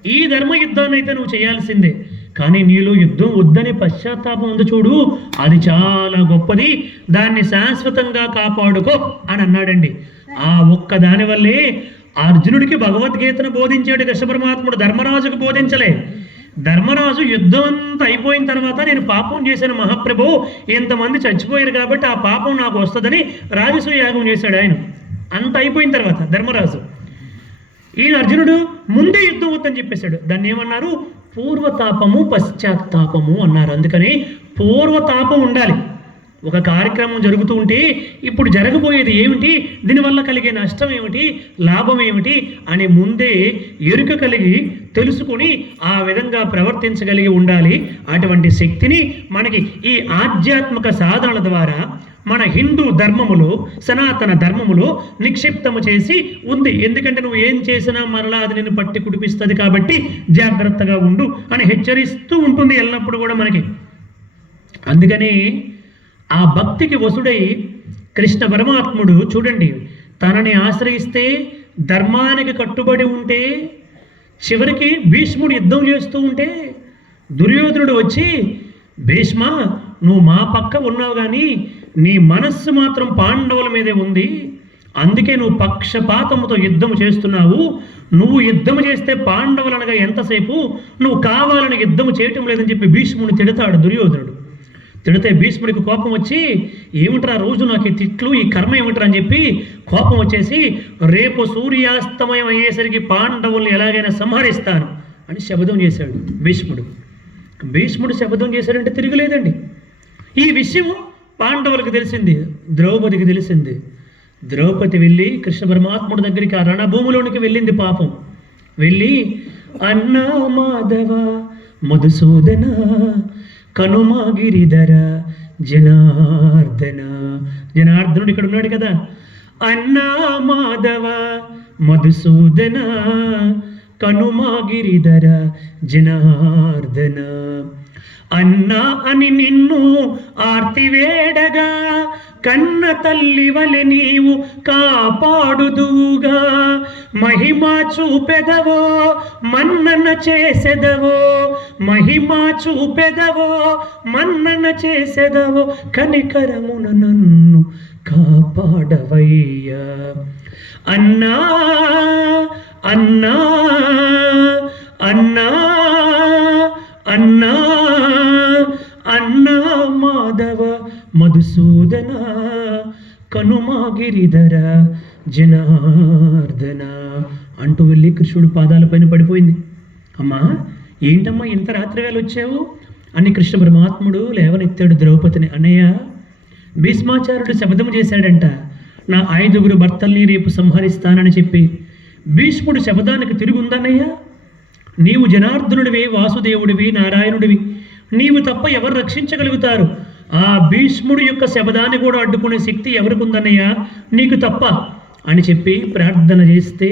ఈ ధర్మయుద్ధాన్ని అయితే నువ్వు చేయాల్సిందే, కానీ నీలో యుద్ధం వద్దని పశ్చాత్తాపం ఉంది చూడు, అది చాలా గొప్పది, దాన్ని శాశ్వతంగా కాపాడుకో అని అన్నాడండి. ఆ ఒక్క దానివల్లే అర్జునుడికి భగవద్గీతను బోధించాడు కృష్ణ పరమాత్ముడు, ధర్మరాజుకు బోధించలే. ధర్మరాజు యుద్ధం అంతా అయిపోయిన తర్వాత నేను పాపం చేశాను మహాప్రభు, ఎంతమంది చచ్చిపోయారు కాబట్టి ఆ పాపం నాకు వస్తుందని రాజసూయ యాగం చేశాడు ఆయన. అంత అయిపోయిన తర్వాత ధర్మరాజు, ఈ అర్జునుడు ముందే యుద్ధం వద్దని చెప్పేశాడు. దాన్ని ఏమన్నారు, పూర్వతాపము పశ్చాత్తాపము అన్నారు. అందుకని పూర్వతాపం ఉండాలి. ఒక కార్యక్రమం జరుగుతూ ఉంటే ఇప్పుడు జరగబోయేది ఏమిటి, దీనివల్ల కలిగే నష్టం ఏమిటి, లాభం ఏమిటి అని ముందే ఎరుక కలిగి తెలుసుకొని ఆ విధంగా ప్రవర్తించగలిగి ఉండాలి. అటువంటి శక్తిని మనకి ఈ ఆధ్యాత్మిక సాధనల ద్వారా మన హిందూ ధర్మములో, సనాతన ధర్మములో నిక్షిప్తము చేసి ఉంది. ఎందుకంటే నువ్వు ఏం చేసినా మరలా అది నేను పట్టి కుడిపిస్తుంది కాబట్టి జాగ్రత్తగా ఉండు అని హెచ్చరిస్తూ ఉంటుంది ఎల్లప్పుడూ కూడా మనకి. అందుకని ఆ భక్తికి వసుడై కృష్ణ పరమాత్ముడు చూడండి, తనని ఆశ్రయిస్తే, ధర్మానికి కట్టుబడి ఉంటే, చివరికి భీష్ముడు యుద్ధం చేస్తూ ఉంటే దుర్యోధనుడు వచ్చి, భీష్మ నువ్వు మా పక్క ఉన్నావు కానీ నీ మనస్సు మాత్రం పాండవుల మీదే ఉంది, అందుకే నువ్వు పక్షపాతముతో యుద్ధం చేస్తున్నావు, నువ్వు యుద్ధం చేస్తే పాండవులనగా ఎంతసేపు, నువ్వు కావాలని యుద్ధం చేయటం లేదని చెప్పి భీష్ముడిని తిడతాడు దుర్యోధనుడు. తిడితే భీష్ముడికి కోపం వచ్చి, ఏమిట్రా రోజు నాకు ఈ తిట్లు, ఈ కర్మ ఏమిట్రా అని చెప్పి కోపం వచ్చేసి, రేపు సూర్యాస్తమయం అయ్యేసరికి పాండవుల్ని ఎలాగైనా సంహరిస్తాను అని శపథం చేశాడు భీష్ముడు. భీష్ముడు శపథం చేశాడంటే తిరగలేదండి. ఈ విషయం పాండవులకు తెలిసింది, ద్రౌపదికి తెలిసింది. ద్రౌపది వెళ్ళి కృష్ణ పరమాత్ముడి దగ్గరికి ఆ రణభూమిలోనికి వెళ్ళింది పాపం. వెళ్ళి అన్నా మాధవ మధుసూదన కనుమా గిరిధర జనార్దన, జనార్దనుడు ఇక్కడ ఉన్నాడు కదా, అన్నా మాధవ మధుసూదన కనుమా గిరిధర జనార్దన, అన్నా అని నిన్ను ఆర్తివేడగా కన్న తల్లి వలె నీవు కాపాడుదువుగా, మహిమా చూపెదవో మన్నన చేసెదవో, మహిమా చూపెదవో మన్నన చేసెదవో, కనికరమున నన్ను కాపాడవయ్యా. అన్నా అన్నా అన్నా అన్నా అన్నా మాధవ మధుసూదన కనుమా గిరిధర జనార్దన అంటూ వెళ్ళి కృష్ణుడు పాదాలపైన పడిపోయింది. అమ్మా ఏంటమ్మా ఇంత రాత్రి వేళ వచ్చావు అని కృష్ణ పరమాత్ముడు లేవనెత్తాడు ద్రౌపదిని. అన్నయ్య, భీష్మాచార్యుడు శపథం చేశాడంట, నా 5 భర్తల్ని రేపు సంహరిస్తానని చెప్పి. భీష్ముడు శపథానికి తిరుగుందన్నయ్య. నీవు జనార్దనుడివి, వాసుదేవుడివి, నారాయణుడివి, నీవు తప్ప ఎవరు రక్షించగలుగుతారు? ఆ భీష్ముడి యొక్క శపథాన్ని కూడా అడ్డుకునే శక్తి ఎవరికి ఉందన్నయ్య? నీకు తప్ప అని చెప్పి ప్రార్థన చేస్తే,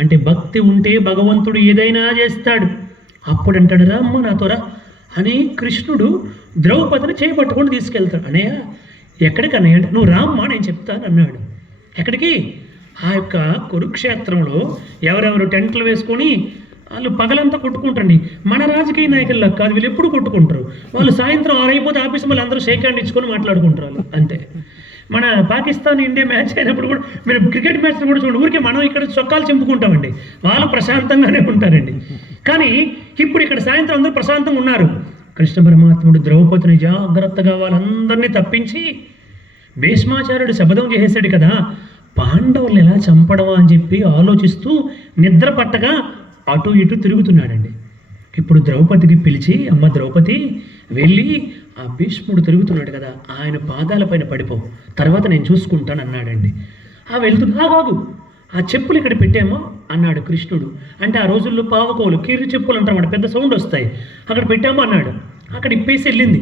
అంటే భక్తి ఉంటే భగవంతుడు ఏదైనా చేస్తాడు. అప్పుడు అంటాడు, రా అమ్మ నాతో రా అని కృష్ణుడు ద్రౌపదిని చేపట్టుకొని తీసుకెళ్తాడు. అన్నయ్య ఎక్కడికి అన్నయ్య అంటే, నువ్వు రామ్మా నేను చెప్తాను అన్నాడు. ఎక్కడికి? ఆ యొక్క కురుక్షేత్రంలో ఎవరెవరు టెంట్లు వేసుకొని వాళ్ళు పగలంతా కొట్టుకుంటారండి. మన రాజకీయ నాయకుల్లో కాదు, వీళ్ళు ఎప్పుడు కొట్టుకుంటారు. వాళ్ళు సాయంత్రం 6 అయిపోతే ఆఫీసు మళ్ళీ అందరూ షేక్ హ్యాండ్ ఇచ్చుకొని మాట్లాడుకుంటారు వాళ్ళు అంతే. మన పాకిస్తాన్ ఇండియా మ్యాచ్ అయినప్పుడు కూడా మీరు క్రికెట్ మ్యాచ్లు కూడా చూడండి, ఊరికే మనం ఇక్కడ చొక్కాలు చెంపుకుంటామండి, వాళ్ళు ప్రశాంతంగానే ఉంటారండి. కానీ ఇప్పుడు ఇక్కడ సాయంత్రం అందరూ ప్రశాంతంగా ఉన్నారు. కృష్ణ పరమాత్ముడు ద్రౌపదిని జాగ్రత్తగా వాళ్ళందరినీ తప్పించి, భీష్మాచార్యుడు శపథం చేసేసాడు కదా, పాండవుల్ని ఎలా చంపడమా అని చెప్పి ఆలోచిస్తూ నిద్ర పట్టగా అటు ఇటు తిరుగుతున్నాడండి. ఇప్పుడు ద్రౌపదికి పిలిచి, అమ్మ ద్రౌపది వెళ్ళి ఆ భీష్ముడు తిరుగుతున్నాడు కదా ఆయన పాదాలపైన పడిపో, తర్వాత నేను చూసుకుంటాను అన్నాడండి. వెళ్తున్నా ఆ చెప్పులు ఇక్కడ పెట్టామో అన్నాడు కృష్ణుడు. అంటే ఆ రోజుల్లో పావకోలు కీర్రి చెప్పులు అంటారన్నమాట, పెద్ద సౌండ్ వస్తాయి, అక్కడ పెట్టామో అన్నాడు. అక్కడ ఇప్పేసి వెళ్ళింది.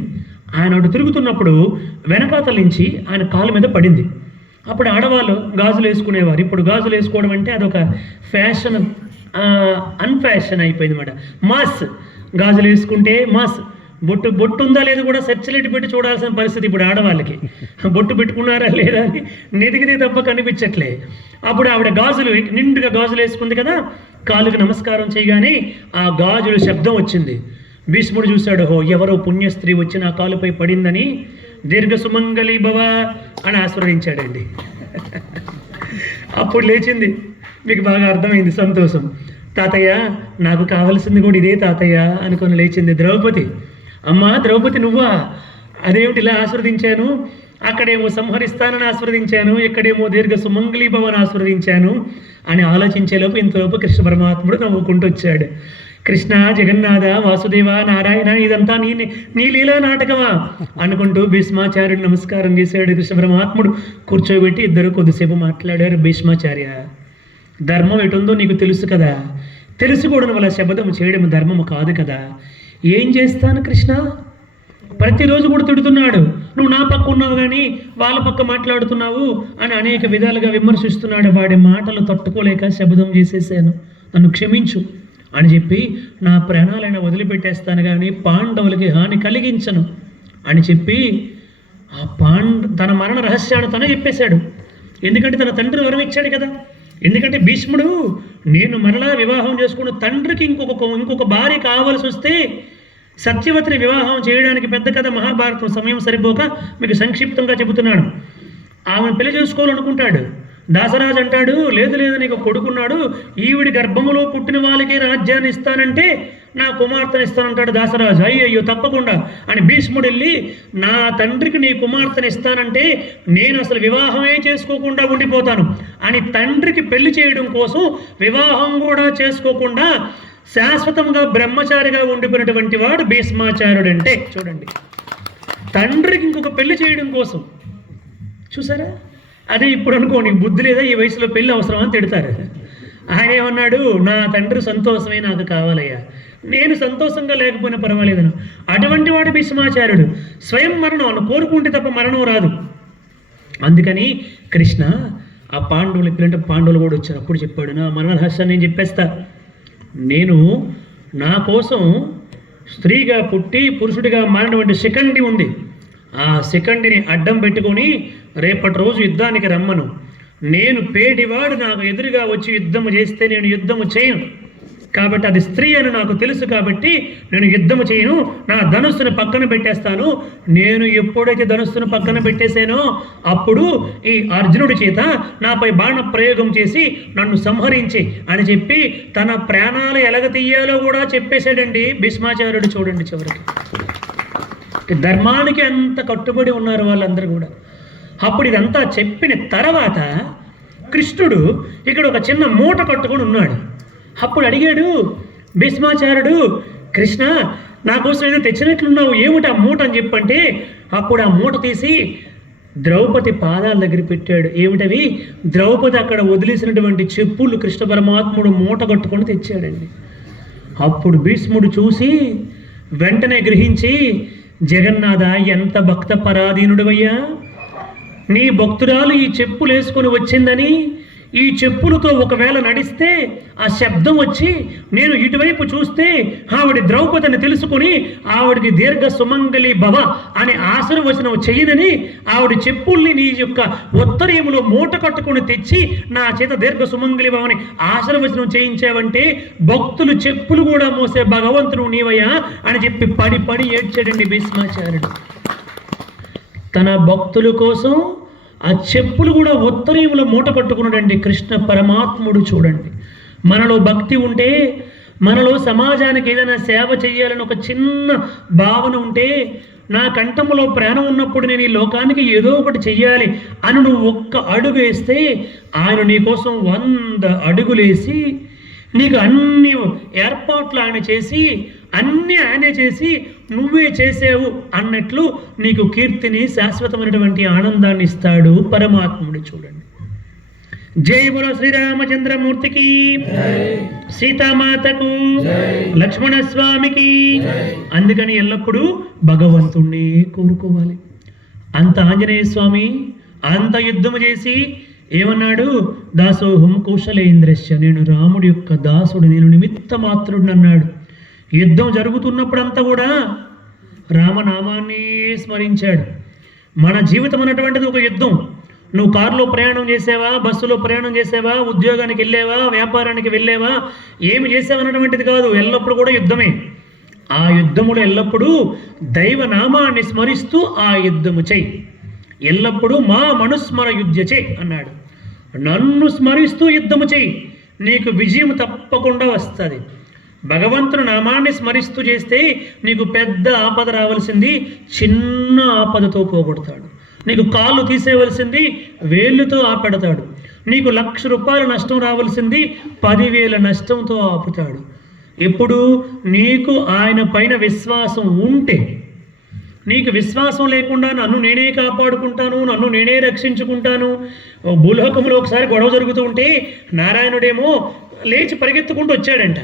ఆయన అటు తిరుగుతున్నప్పుడు వెనకాతల నుంచి ఆయన కాలు మీద పడింది. అప్పుడు ఆడవాళ్ళు గాజులు వేసుకునేవారు. ఇప్పుడు గాజులు వేసుకోవడం అంటే అదొక ఫ్యాషన్, అన్ఫ్యాషన్ అయిపోయింది అన్నమాట. మాస్, గాజులు వేసుకుంటే మాస్. బొట్టు ఉందా లేదు కూడా సెర్చలెట్ పెట్టి చూడాల్సిన పరిస్థితి ఇప్పుడు ఆడవాళ్ళకి. బొట్టు పెట్టుకున్నారా లేదా అని నెదిగితే తప్ప కనిపించట్లే. అప్పుడు ఆవిడ గాజులు నిండుగా గాజులు వేసుకుంది కదా, కాలుకి నమస్కారం చేయగానే ఆ గాజులు శబ్దం వచ్చింది. భీష్ముడు చూశాడు, హో ఎవరో పుణ్యస్త్రీ వచ్చి నా కాలుపై పడిందని దీర్ఘ సుమంగళి భవ అని ఆశీర్వదించాడండి. అప్పుడు లేచింది, మీకు బాగా అర్థమైంది, సంతోషం. తాతయ్య నాకు కావలసింది కూడా ఇదే తాతయ్య అనుకొని లేచింది ద్రౌపది. అమ్మా ద్రౌపది నువ్వా? అదేమిటి ఇలా ఆశీర్వదించాను, అక్కడేమో సంహరిస్తానని ఆశీర్వదించాను, ఇక్కడేమో దీర్ఘ సుమంగళి భవన్ ఆశీర్వదించాను అని ఆలోచించేలోపు ఇంతలోపు కృష్ణ పరమాత్ముడు నవ్వుకుంటూ వచ్చాడు. కృష్ణ, జగన్నాథ, వాసుదేవ, నారాయణ, ఇదంతా నీ లీలా నాటకమా అనుకుంటూ భీష్మాచార్యుడు నమస్కారం చేశాడు. కృష్ణ పరమాత్ముడు కూర్చోబెట్టి ఇద్దరు కొద్దిసేపు మాట్లాడారు. భీష్మాచార్య, ధర్మం ఎటుందో నీకు తెలుసు కదా, తెలుసు కూడా వల్ల శపథం చేయడం ధర్మము కాదు కదా. ఏం చేస్తాను కృష్ణ? ప్రతిరోజు కూడా తిడుతున్నాడు, నువ్వు నా పక్క ఉన్నావు కానీ వాళ్ళ పక్క మాట్లాడుతున్నావు అని అనేక విధాలుగా విమర్శిస్తున్నాడు. వాడి మాటలు తట్టుకోలేక శపథం చేసేసాను, నన్ను క్షమించు అని చెప్పి నా ప్రాణాలైనా వదిలిపెట్టేస్తాను కానీ పాండవులకి హాని కలిగించను అని చెప్పి తన మరణ రహస్యాన్ని తనే చెప్పేశాడు. ఎందుకంటే తన తండ్రి వరం ఇచ్చాడు కదా. ఎందుకంటే భీష్ముడు నేను మరలా వివాహం చేసుకున్న తండ్రికి ఇంకొక భార్య కావాల్సి వస్తే సత్యవతిని వివాహం చేయడానికి పెద్ద కథ మహాభారతం సమయం సరిపోక మీకు సంక్షిప్తంగా చెబుతున్నాను. ఆమెను పెళ్లి చేసుకోవాలనుకుంటాడు. దాసరాజు అంటాడు, లేదు నీకు కొడుకున్నాడు, ఈవిడి గర్భములో పుట్టిన వాళ్ళకే రాజ్యాన్ని ఇస్తానంటే నా కుమార్తెను ఇస్తానంటాడు దాసరాజు. అయ్యో తప్పకుండా అని భీష్ముడు వెళ్ళి, నా తండ్రికి నీ కుమార్తెను ఇస్తానంటే నేను అసలు వివాహమే చేసుకోకుండా ఉండిపోతాను అని తండ్రికి పెళ్లి చేయడం కోసం వివాహం కూడా చేసుకోకుండా శాశ్వతంగా బ్రహ్మచారిగా ఉండిపోయినటువంటి వాడు భీష్మాచార్యుడు. అంటే చూడండి, తండ్రికి ఇంకొక పెళ్లి చేయడం కోసం, చూసారా? అదే ఇప్పుడు అనుకోండి, బుద్ధి లేదా, ఈ వయసులో పెళ్లి అవసరమా అని తిడతారు. ఆయన ఏమన్నాడు, నా తండ్రి సంతోషమే నాకు కావాలయ్యా, నేను సంతోషంగా లేకపోయినా పర్వాలేదను. అటువంటి వాడు భీష్మాచార్యుడు. స్వయం మరణం అని కోరుకుంటే తప్ప మరణం రాదు. అందుకని కృష్ణ ఆ పాండవులు ఎప్పుడంటే పాండవులు కూడా వచ్చారు, అప్పుడు చెప్పాడు, నా మరణ రహస్యాన్ని నేను చెప్పేస్తా. నేను నా కోసం స్త్రీగా పుట్టి పురుషుడిగా మారినటువంటి శిఖండి ఉంది. ఆ శిఖండిని అడ్డం పెట్టుకొని రేపటి రోజు యుద్ధానికి రమ్మను. నేను పేడివాడు నాకు ఎదురుగా వచ్చి యుద్ధము చేస్తే నేను యుద్ధము చేయను. కాబట్టి అది స్త్రీ అని నాకు తెలుసు, కాబట్టి నేను యుద్ధము చేయను. నా ధనుస్సును పక్కన పెట్టేస్తాను. నేను ఎప్పుడైతే ధనుస్సును పక్కన పెట్టేశానో అప్పుడు ఈ అర్జునుడి చేత నాపై బాణ ప్రయోగం చేసి నన్ను సంహరించి అని చెప్పి తన ప్రాణాలు ఎలాగ తీయాలో కూడా చెప్పేశాడండి భీష్మాచార్యుడు. చూడండి, చివరికి ధర్మానికి అంత కట్టుబడి ఉన్నారు వాళ్ళందరూ కూడా. అప్పుడు ఇదంతా చెప్పిన తర్వాత కృష్ణుడు ఇక్కడ ఒక చిన్న మూట కట్టుకొని ఉన్నాడు. అప్పుడు అడిగాడు భీష్మాచార్యుడు, కృష్ణ నా కోసం ఏదో తెచ్చినట్లున్నావు, ఏమిటి ఆ మూట అని చెప్పంటే అప్పుడు ఆ మూట తీసి ద్రౌపది పాదాల దగ్గర పెట్టాడు. ఏమిటవి? ద్రౌపది అక్కడ వదిలేసినటువంటి చెప్పులు కృష్ణ పరమాత్ముడు మూట కట్టుకొని తెచ్చాడండి. అప్పుడు భీష్ముడు చూసి వెంటనే గ్రహించి, జగన్నాథ ఎంత భక్త పరాధీనుడివయ్యా, నీ భక్తురాలు ఈ చెప్పులు వేసుకొని వచ్చిందని, ఈ చెప్పులతో ఒకవేళ నడిస్తే ఆ శబ్దం వచ్చి నేను ఇటువైపు చూస్తే ఆవిడ ద్రౌపదిని తెలుసుకొని ఆవిడికి దీర్ఘ సుమంగళి భవ అనే ఆశీర్వచనం చెయ్యనని ఆవిడ చెప్పుల్ని నీ యొక్క ఉత్తరీయంలో మూట కట్టుకొని తెచ్చి నా చేత దీర్ఘ సుమంగళి భవ అని ఆశీర్వచనం చేయించావంటే భక్తులు చెప్పులు కూడా మోసే భగవంతుడు నీవయ్యా అని చెప్పి పడి పడి ఏడ్చాడండి భీష్మాచార్యుడు. తన భక్తుల కోసం ఆ చెప్పులు కూడా ఉత్తరీయంలో మూట కట్టుకున్నాడండి కృష్ణ పరమాత్ముడు. చూడండి, మనలో భక్తి ఉంటే, మనలో సమాజానికి ఏదైనా సేవ చేయాలని ఒక చిన్న భావన ఉంటే, నా కంఠములో ప్రాణం ఉన్నప్పుడు నేను ఈ లోకానికి ఏదో ఒకటి చెయ్యాలి అని నువ్వు ఒక్క అడుగు వేస్తే ఆయన నీకోసం 100 అడుగులేసి నీకు అన్ని ఏర్పాట్లు ఆయన చేసి అన్నీ ఆయనే చేసి నువ్వే చేసావు అన్నట్లు నీకు కీర్తిని, శాశ్వతమైనటువంటి ఆనందాన్ని ఇస్తాడు పరమాత్ముడు. చూడండి, జై బోలో శ్రీరామచంద్రమూర్తికి, సీతామాతకు, లక్ష్మణ స్వామికి. అందుకని ఎల్లప్పుడూ భగవంతుణ్ణి కోరుకోవాలి. అంత ఆంజనేయ స్వామి అంత యుద్ధము చేసి ఏమన్నాడు, దాసోహం కౌశలేంద్రశ్య, నేను రాముడి యొక్క దాసుడు, నేను నిమిత్త మాత్రుడు అన్నాడు. యుద్ధం జరుగుతున్నప్పుడంతా కూడా రామనామాన్ని స్మరించాడు. మన జీవితం అన్నటువంటిది ఒక యుద్ధం. నువ్వు కారులో ప్రయాణం చేసావా, బస్సులో ప్రయాణం చేసావా, ఉద్యోగానికి వెళ్ళావా, వ్యాపారానికి వెళ్ళావా, ఏమి చేసావన్నటువంటిది కాదు, ఎల్లప్పుడూ కూడా యుద్ధమే. ఆ యుద్ధములు ఎల్లప్పుడూ దైవనామాన్ని స్మరిస్తూ ఆ యుద్ధము చెయ్యి. ఎల్లప్పుడూ మా మనుస్మర యుద్ధచే అన్నాడు. నన్ను స్మరిస్తూ యుద్ధము చెయ్యి, నీకు విజయం తప్పకుండా వస్తుంది. భగవంతుని నామాన్ని స్మరిస్తూ చేస్తే నీకు పెద్ద ఆపద రావాల్సింది చిన్న ఆపదతో పోగొడతాడు. నీకు కాళ్ళు తీసేవలసింది వేళ్ళుతో ఆపెడతాడు. నీకు 1,00,000 రూపాయల నష్టం రావాల్సింది 10,000 నష్టంతో ఆపుతాడు. ఎప్పుడు నీకు ఆయన పైన విశ్వాసం ఉంటే. నీకు విశ్వాసం లేకుండా నన్ను నేనే కాపాడుకుంటాను, నన్ను నేనే రక్షించుకుంటాను. భూలోకంలో ఒకసారి గొడవ జరుగుతూ ఉంటే నారాయణుడేమో లేచి పరిగెత్తుకుంటూ వచ్చాడంట.